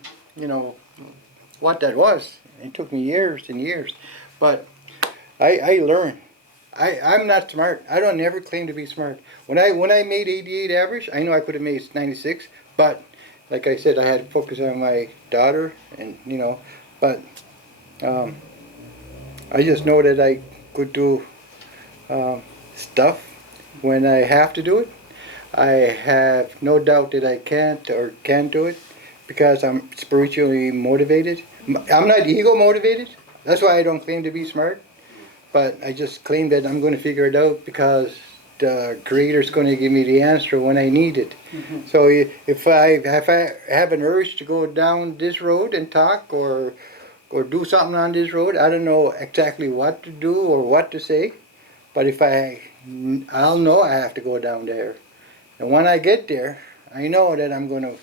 what that was. It took me years and years, but I learned. I'm not smart. I don't ever claim to be smart. When I made 88 average, I know I could have made 96, but like I said, I had to focus on my daughter, and but I just know that I could do stuff when I have to do it. I have no doubt that I can't or can do it because I'm spiritually motivated. I'm not ego motivated. That's why I don't claim to be smart. But I just claim that I'm going to figure it out because the Creator's going to give me the answer when I need it. So if I have an urge to go down this road and talk or do something on this road, I don't know exactly what to do or what to say. But I'll know I have to go down there. And when I get there, I know that I'm going to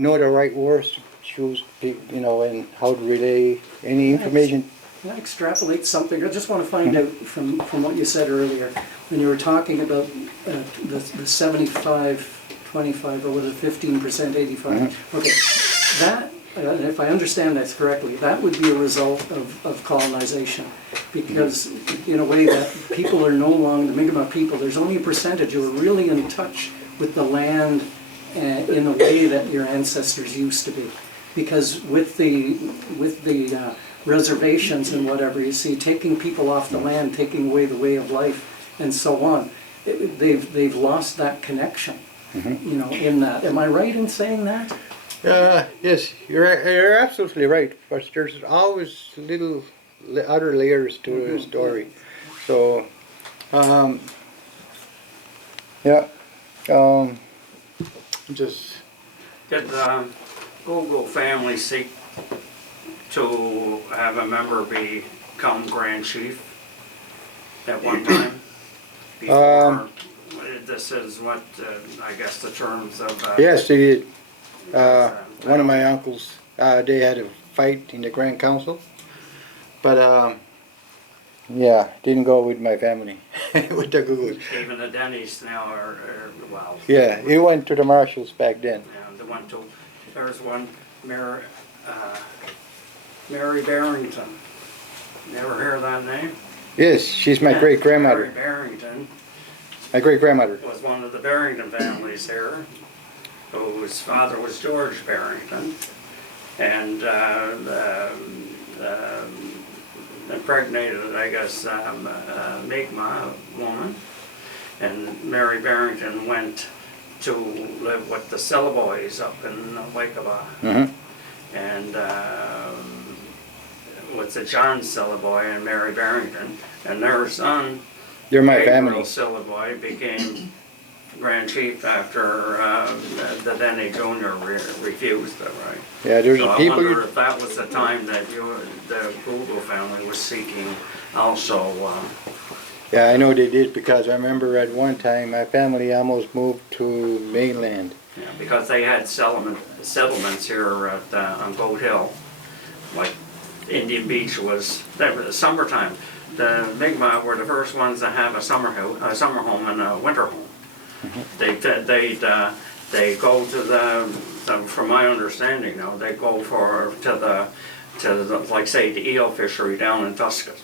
know the right words to choose, and how to relay any information. Can I extrapolate something? I just want to find out from what you said earlier, when you were talking about the 75-25, or was it 15%, 85? Okay, that, if I understand this correctly, that would be a result of colonization. Because in a way that people are no longer, the Mi'kmaq people, there's only a percentage who are really in touch with the land in the way that your ancestors used to be. Because with the reservations and whatever, you see, taking people off the land, taking away the way of life, and so on, they've lost that connection. In that. Am I right in saying that? Yes, you're absolutely right. But there's always little other layers to the story. So, yeah, just. Did the Google family seek to have a member become Grand Chief at one time? Before, this is what, I guess the terms of... Yes, they did. One of my uncles, they had a fight in the Grand Council, but yeah, didn't go with my family, with the Google. Even the Denny's now are well... Yeah, he went to the Marshalls back then. Yeah, they went to, there's one, Mary Barrington. Never hear that name? Yes, she's my Yeah, great-grandmother. Mary Barrington My great-grandmother. was one of the Barrington families here, whose father was George Barrington, and impregnated, I guess, a Mi'kmaq woman, and Mary Barrington went to live with the Celeboys up in Waikaba, and with the John Celeboy and Mary Barrington, and their son, They're my Gabriel family. Celeboy, became Grand Chief after the Denny Jr. refused it, right? Yeah, there's So I people. wonder if that was the time that the Google family was seeking also. Yeah, I know they did because I remember at one time my family almost moved to mainland. Yeah, because they had settlements here at, on Goat Hill, like Indian Beach was, that was the summertime. The Mi'kmaq were the first ones to have a summer home and a winter home. They go to the, from my understanding now, they go to the like say the eel fishery down in Tuscany.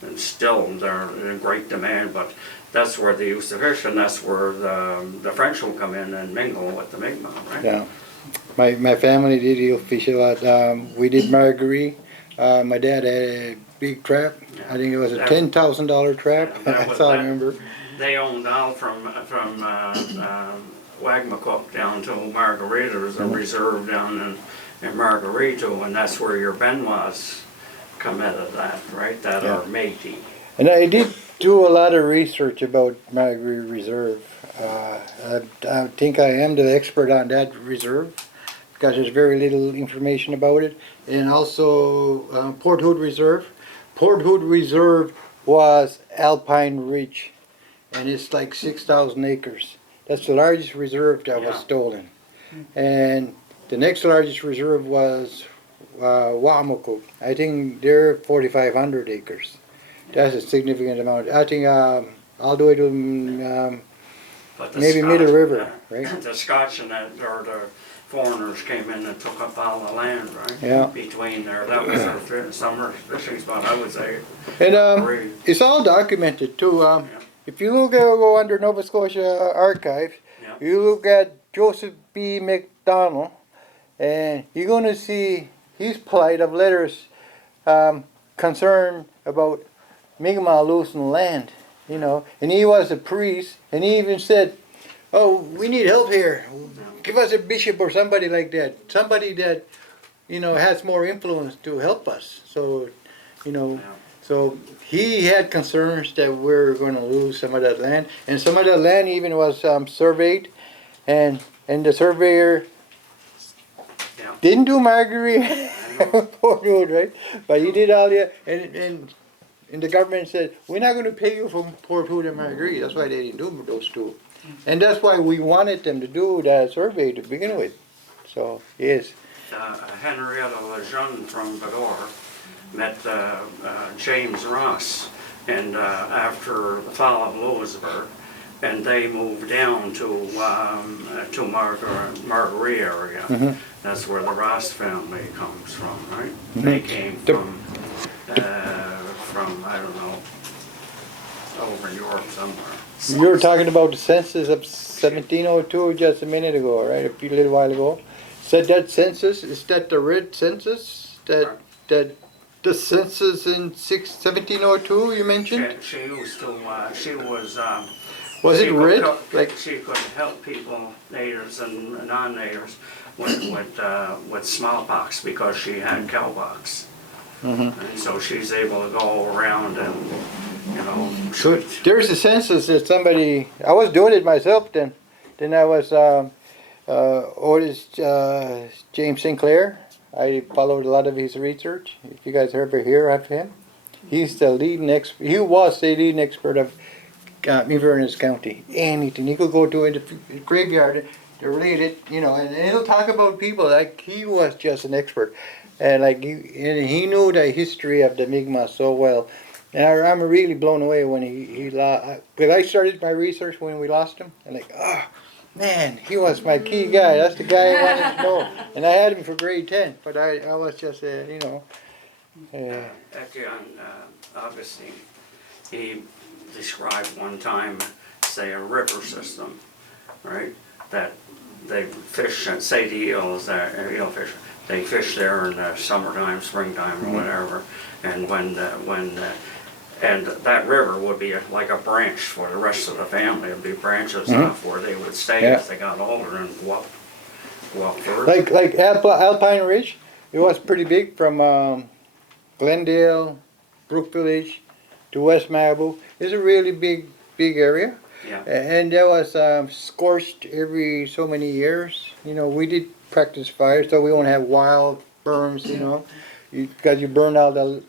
And still they're in great demand, but that's where they used to fish, and that's where the French will come in and mingle with the Mi'kmaq, right? Yeah, my family did eel fish a lot. We did margaree. My dad had a big trap. I think it was a $10,000 trap. That's all I remember. They owned all from Wagmacook down to Margaree. There was a reserve down in Margaree too, and that's where your Benoits come out of that, right? That are Métis. And I did do a lot of research about Margaree Reserve. I think I am the expert on that reserve because there's very little information about it. And also Port Hood Reserve. Port Hood Reserve was Alpine Ridge, and it's like 6,000 acres. That's the largest reserve that was stolen. And the next largest reserve was Wa'amuku. I think they're 4,500 acres. That's a significant amount. I think all the way to But the maybe Scotch- Middle River, right? The Scotch and that, or the foreigners came in and took up all the land, right? Yeah. Between there, that was their summer fishing spot, I would say. And Agree. it's all documented too. If you go under Nova Scotia Archive, Yeah. you look at Joseph B. McDonald, and you're going to see his plight of letters concerned about Mi'kmaq losing land, and he was a priest, and he even said, "Oh, we need help here. Give us a bishop or somebody like that, somebody that, has more influence to help us." So, so he had concerns that we're going to lose some of that land, and some of that land even was surveyed, and the surveyor didn't do Margaree Port Road, right? But he did all the and the government said, we're not going to pay you for Port Hood and Margaree. That's why they didn't do those two. And that's why we wanted them to do that survey to begin with. So, yes. Henrietta Lejeune from Bador met James Ross, and after the fall of Louisburg, and they moved down to Marguerite area. That's where the Ross family comes from, right? They came from I don't know, over in Europe somewhere. You were talking about the census of 1702 just a minute ago, right? A little while ago. Said that census, is that the red census? That the census in 1702 you mentioned? She used to, she was. Was she it could red? help- Like, She could help people, natives and non-natives, with smallpox because she had cowpox. And so she's able to go around and, you know, so there's a census that somebody, I was doing it myself then. Then I was, Otis James Sinclair. I followed a lot of his research. If you guys ever hear of him, he's the leading expert. He was the leading expert of Inverness County. Anything he could go to in the graveyard, to read it, you know, and he'll talk about people like he was just an expert, and like he knew the history of the Mi'kmaq so well. And I'm really blown away when he lost. Because I started my research when we lost him, and like, oh man, he was my key guy. That's the guy I wanted to know, and I had him for grade 10. But I was just you know. Augustine, he described one time, say, a river system, right? That they fish, and say the eels, eel fish, they fish there in the summertime, springtime, or whatever. And and that river would be like a branch for the rest of the family. It'd be branches off where they would stay as they got older and go up further. Like Alpine Ridge, it was pretty big from Glendale, Brook Village to West Malibu. It's a really big area. Yeah. And that was scorched every so many years. You know, we did practice fire so we won't have wild burns, you know, because you burn all the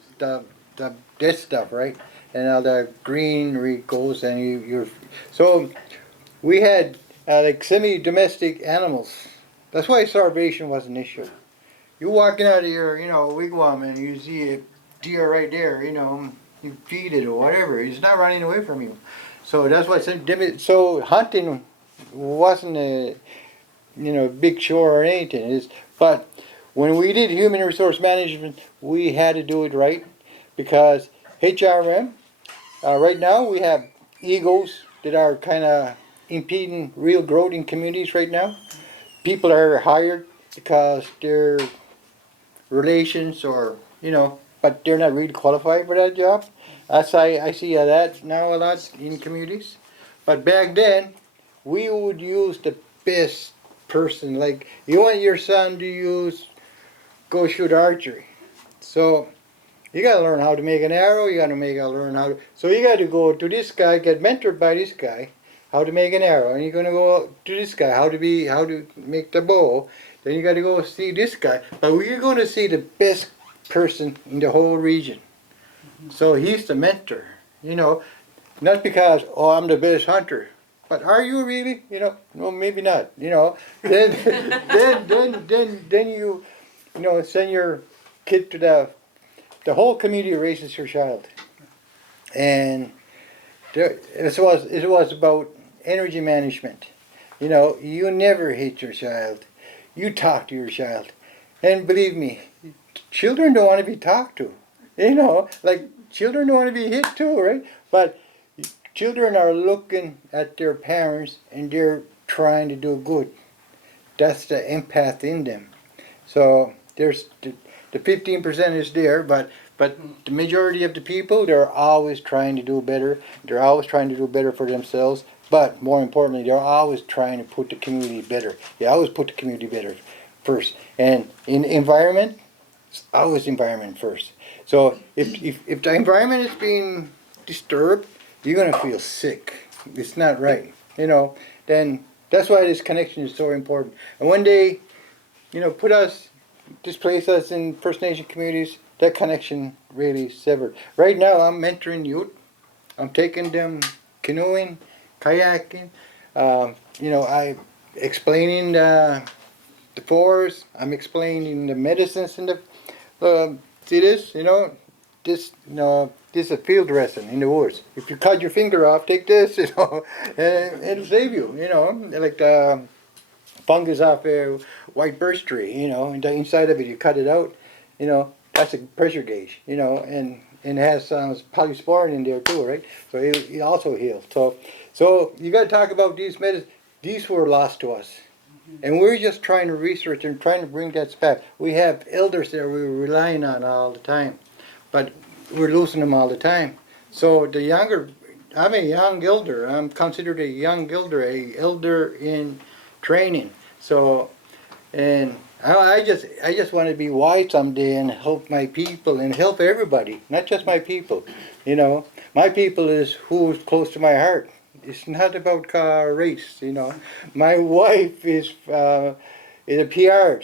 dead stuff, right? And all the greenery goes and you're... So we had like semi-domestic animals. That's why starvation was an issue. You're walking out of your, you know, wigwam and you see a deer right there, you know, you feed it or whatever. He's not running away from you. So that's why. So hunting wasn't a, you know, big chore or anything. But when we did human resource management, we had to do it right because HRM. Right now we have egos that are kind of impeding real growth in communities right now. People are hired because they're relations or, you know, but they're not really qualified for that job. I see that now a lot in communities. But back then, we would use the best person. Like, you want your son to go shoot archery. So, you gotta learn how to make an arrow, you gotta learn how to, so you gotta go to this guy, get mentored by this guy, how to make an arrow, and you're gonna go to this guy, how to make the bow, then you gotta go see this guy. But we're gonna see the best person in the whole region. So he's the mentor, you know, not because, oh, I'm the best hunter, but are you really? You know, no, maybe not, you know. Then you know, send your kid to the whole community raises your child. And it was about energy management. You know, you never hit your child. You talk to your child. And believe me, children don't want to be talked to. You know, like children don't want to be hit too, right? But children are looking at their parents and they're trying to do good. That's the empath in them. So there's the 15% is there, but the majority of the people, they're always trying to do better. They're always trying to do better for themselves. But more importantly, they're always trying to put the community better. They always put the community better first. And in environment, it's always environment first. So if the environment is being disturbed, you're gonna feel sick. It's not right, you know. Then that's why this connection is so important. And when they, you know, displace us in First Nation communities, that connection really severed. Right now, I'm mentoring youth. I'm taking them canoeing, kayaking. You know, I explaining the the forest. I'm explaining the medicines in the. See this? This this is a field dressing in the woods. If you cut your finger off, take this. And it'll save you. Like the fungus off a white birch tree. And the inside of it, you cut it out. That's a pressure gauge. And it has some polysporin in there too, right? So it also heals. So you got to talk about these medicines. These were lost to us. And we're just trying to research and trying to bring that back. We have elders that we're relying on all the time, but we're losing them all the time. So the younger, I'm a young elder. I'm considered a young elder, a elder in training. So, and I just want to be wise someday and help my people and help everybody, not just my people. My people is who's close to my heart. It's not about race, My wife is a PR,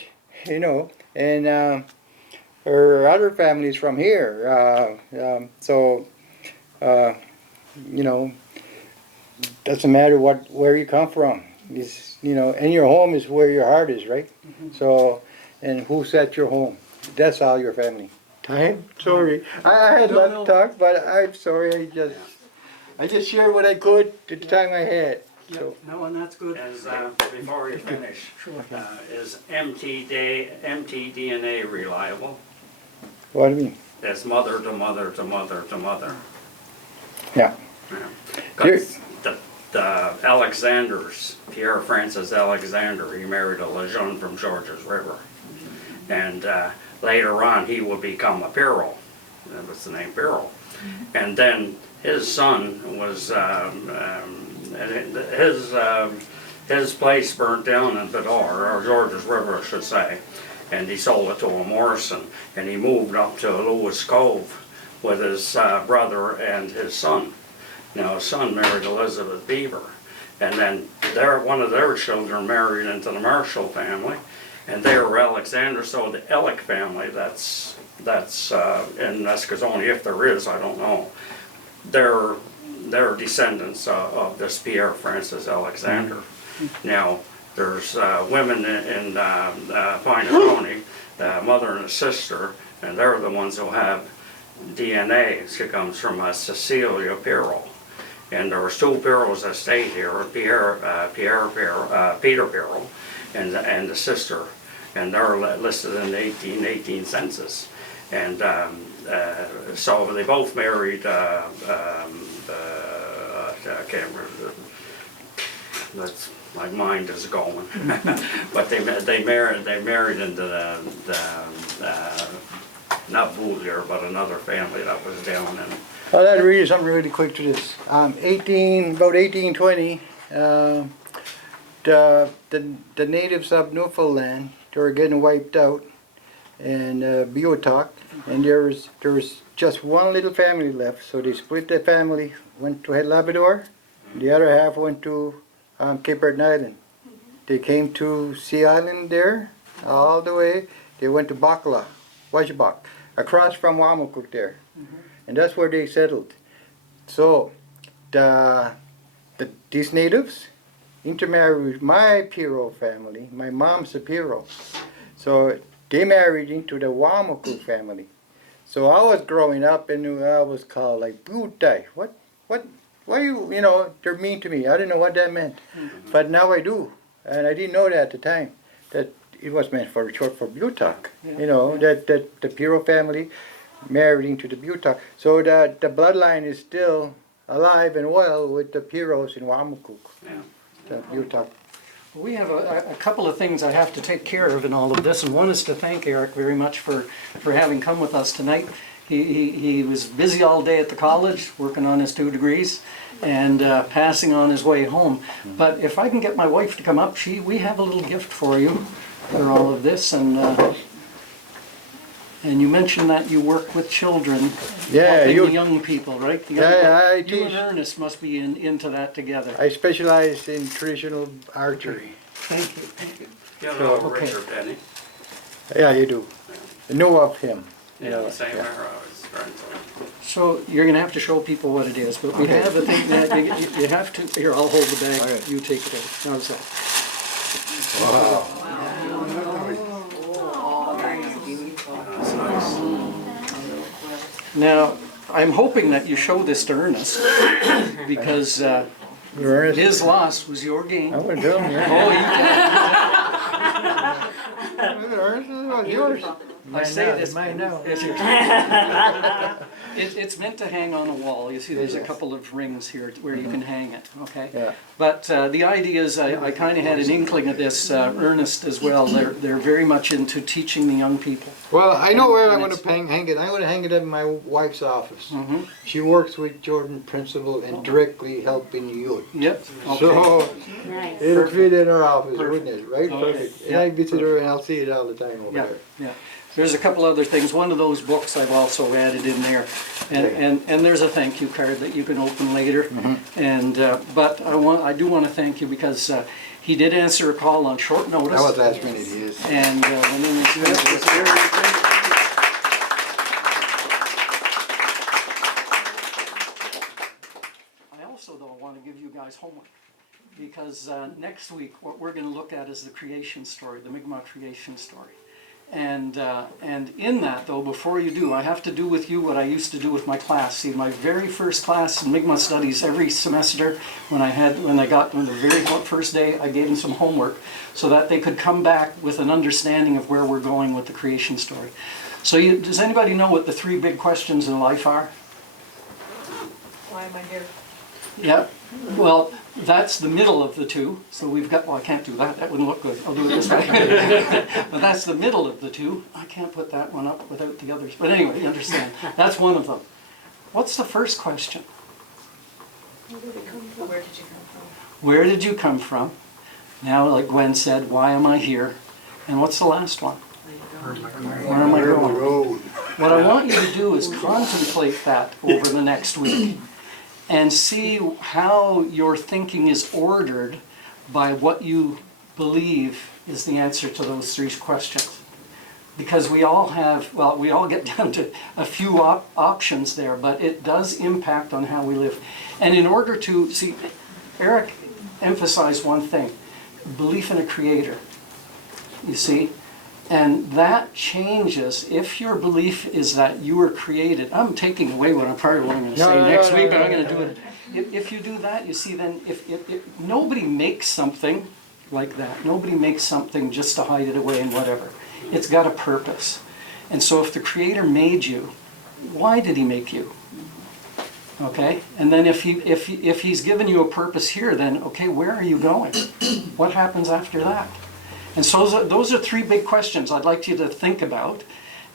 and her other family's from here. Doesn't matter where you come from. And your home is where your heart is, right? So, and who's at your home? That's all your family. I'm sorry. I had a lot to talk, but I'm sorry. I just shared what I could at the time I had. So. No, and that's good. As, before you finish, is mtDNA reliable? What do you mean? That's mother to mother to mother to mother. Yeah. Yeah. 'Cause the Alexanders, Pierre Francis Alexander, he married a Lejeune from Georges River. And later on he would become a Pirro. That was the name Pirro. And then his son was, his place burnt down in Bedore, or Georges River I should say. And he sold it to a Morrison. And he moved up to Lewis Cove with his brother and his son. Now his son married Elizabeth Beaver, and then one of their children married into the Marshall family, and they were Alexander. So the Ellick family, that's and that's because only if there is, I don't know. They're descendants of this Pierre Francis Alexander. Now there's women in Pinacone, mother and a sister, and they're the ones who have DNA. She comes from Cecilia Pirro. And there was two Pirros that stayed here, Peter Pirro and the sister, and they're listed in the 1818 census. And so they both married, I can't remember, my mind is going. But they married into the not Boulier, but another family that was down in. Well, I'd read you something really quick to this. About 1820, the natives of Newfoundland, they were getting wiped out, and Beothuk, and there was just one little family left. So they split the family, went to Labrador, and the other half went to Cape Breton Island. They came to Sea Island there, all the way. They went to Bakla, Wajibak, across from Wamakuk there. And that's where they settled. So these natives intermarried with my Pirro family. My mom's a Pirro. So they married into the Wamakuk family. So I was growing up and I was called like Butai. Why they're mean to me. I didn't know what that meant. But now I do. And I didn't know that at the time. That it was meant for short for Butak. That the Pirro family married into the Butak. So that the bloodline is still alive and well with the Pirros in Wamakuk. The Butak. We have a couple of things I have to take care of in all of this, and one is to thank Eric very much for having come with us tonight. He was busy all day at the college, working on his 2 degrees, and passing on his way home. But if I can get my wife to come up, we have a little gift for you for all of this, and you mentioned that you work with children, helping the young people, right? You and Ernest must be into that together. I specialize in traditional archery. Thank you. You know Richard Penny? Yeah, you do. I know of him. Yeah, same era. I was trying to. So you're going to have to show people what it is, but we have a thing that you have to. Here, I'll hold the bag. Okay. You take it out. How's that? Wow. Now, I'm hoping that you show this to Ernest, because Ernest, his loss was your I gain. would tell him, yeah. Oh, you Ernest, this is all yours. I say this. Mine now. It's meant to hang on a wall. You see, there's a couple of rings here where you can hang it, okay? Yeah. But the idea is, I kind of had an inkling of this, Ernest as well. They're very much into teaching the young people. Well, I know where I'm And going to hang it. I'm going to hang it in my wife's office. Mm-hmm. She works with Jordan Principal and directly helping youth. Yep, okay. So Nice. it'll fit in her office, Perfect. wouldn't it? Right? Okay. Perfect. And Yeah. I visit her and I'll see it all the time over Yeah, there. yeah. There's a couple other things. One of those books I've also added in there. And there's a thank you card that you can open later. Mm-hmm. And, but I do want to thank you because he did answer a call on short notice. That was last minute, yes. And when he was I also, though, want to give you guys homework, because next week, what we're going to look at is the creation story, the Mi'kmaq creation story. And in that, though, before you do, I have to do with you what I used to do with my class. See, my very first class in Mi'kmaq Studies every semester, when I got on the very first day, I gave them some homework so that they could come back with an understanding of where we're going with the creation story. So does anybody know what the three big questions in life are? Why am I here? Yeah, well, that's the middle of the two. So we've got, well, I can't do that, that wouldn't look good. I'll do it this way. But that's the middle of the two. I can't put that one up without the others. But anyway, you understand. That's one of them. What's the first question? Where did you come from? Where did you come from? Now, like Gwen said, why am I here? And what's the last one? Where am I going? Road. What I want you to do is contemplate that over the next week and see how your thinking is ordered by what you believe is the answer to those three questions. Because we all have, well, we all get down to a few options there, but it does impact on how we live. And in order to, see, Eric emphasized one thing, belief in a creator, you see? And that changes if your belief is that you were created. I'm taking away what I'm part of what I'm going to say next week, but I'm going to do it. If you do that, you see, then if nobody makes something like that. Nobody makes something just to hide it away and whatever. It's got a purpose. And so if the Creator made you, why did He make you? Okay? And then if He's given you a purpose here, then, okay, where are you going? What happens after that? And so those are three big questions I'd like you to think about.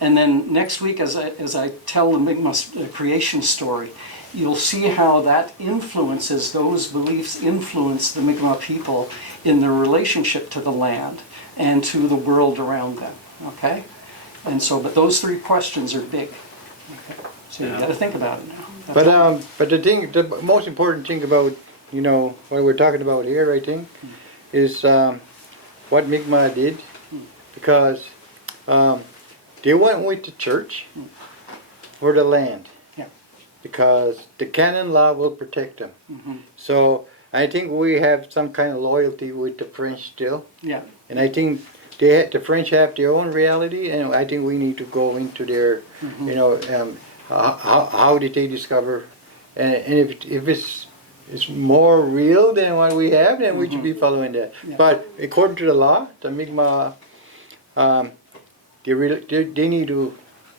And then next week, as I tell the Mi'kmaq creation story, you'll see how that influences, those beliefs influence the Mi'kmaq people in their relationship to the land and to the world around them. Okay? And so, but those three questions are big. Okay? So you got to think about it now. But the most important thing about, you know, what we're talking about here, I think, is what Mi'kmaq did, because they went with the church for the land, because the canon law will protect them. So I think we have some kind of loyalty with the French still. Yeah. And I think the French have their own reality, and I think we need to go into their, you know, how did they discover, and if it's more real than what we have, then we should be following that. Yeah. But according to the law, the Mi'kmaq, they need to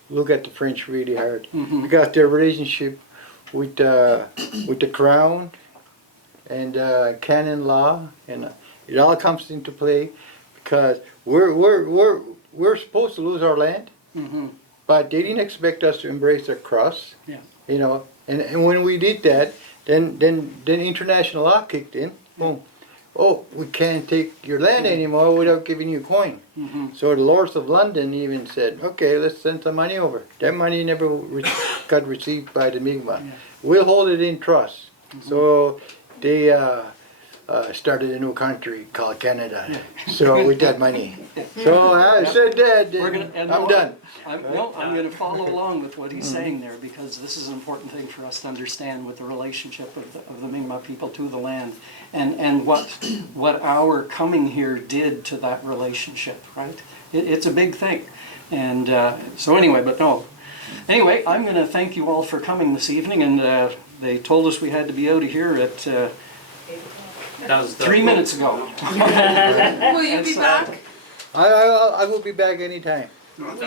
look at the French really hard, because their relationship with the crown and canon law, and it all comes into play, because we're supposed to lose our land, but they didn't expect us to embrace the cross. Yeah. You know, and when we did that, then international law kicked in. Boom. Oh, we can't take your land anymore without giving you a coin. So the Lords of London even said, okay, let's send some money over. That money never got received by the Mi'kmaq. Yeah. We'll hold it in trust. So they started a new country called Canada. So with that money. So I said that, I'm done. I'm going to follow along with what he's saying there, because this is an important thing for us to understand with the relationship of the Mi'kmaq people to the land, and what our coming here did to that relationship, right? It's a big thing. And so anyway, but no. Anyway, I'm gonna thank you all for coming this evening, and they told us we had to be out of here at Does the- 3 minutes ago. Will you be It's, back? I will be back anytime.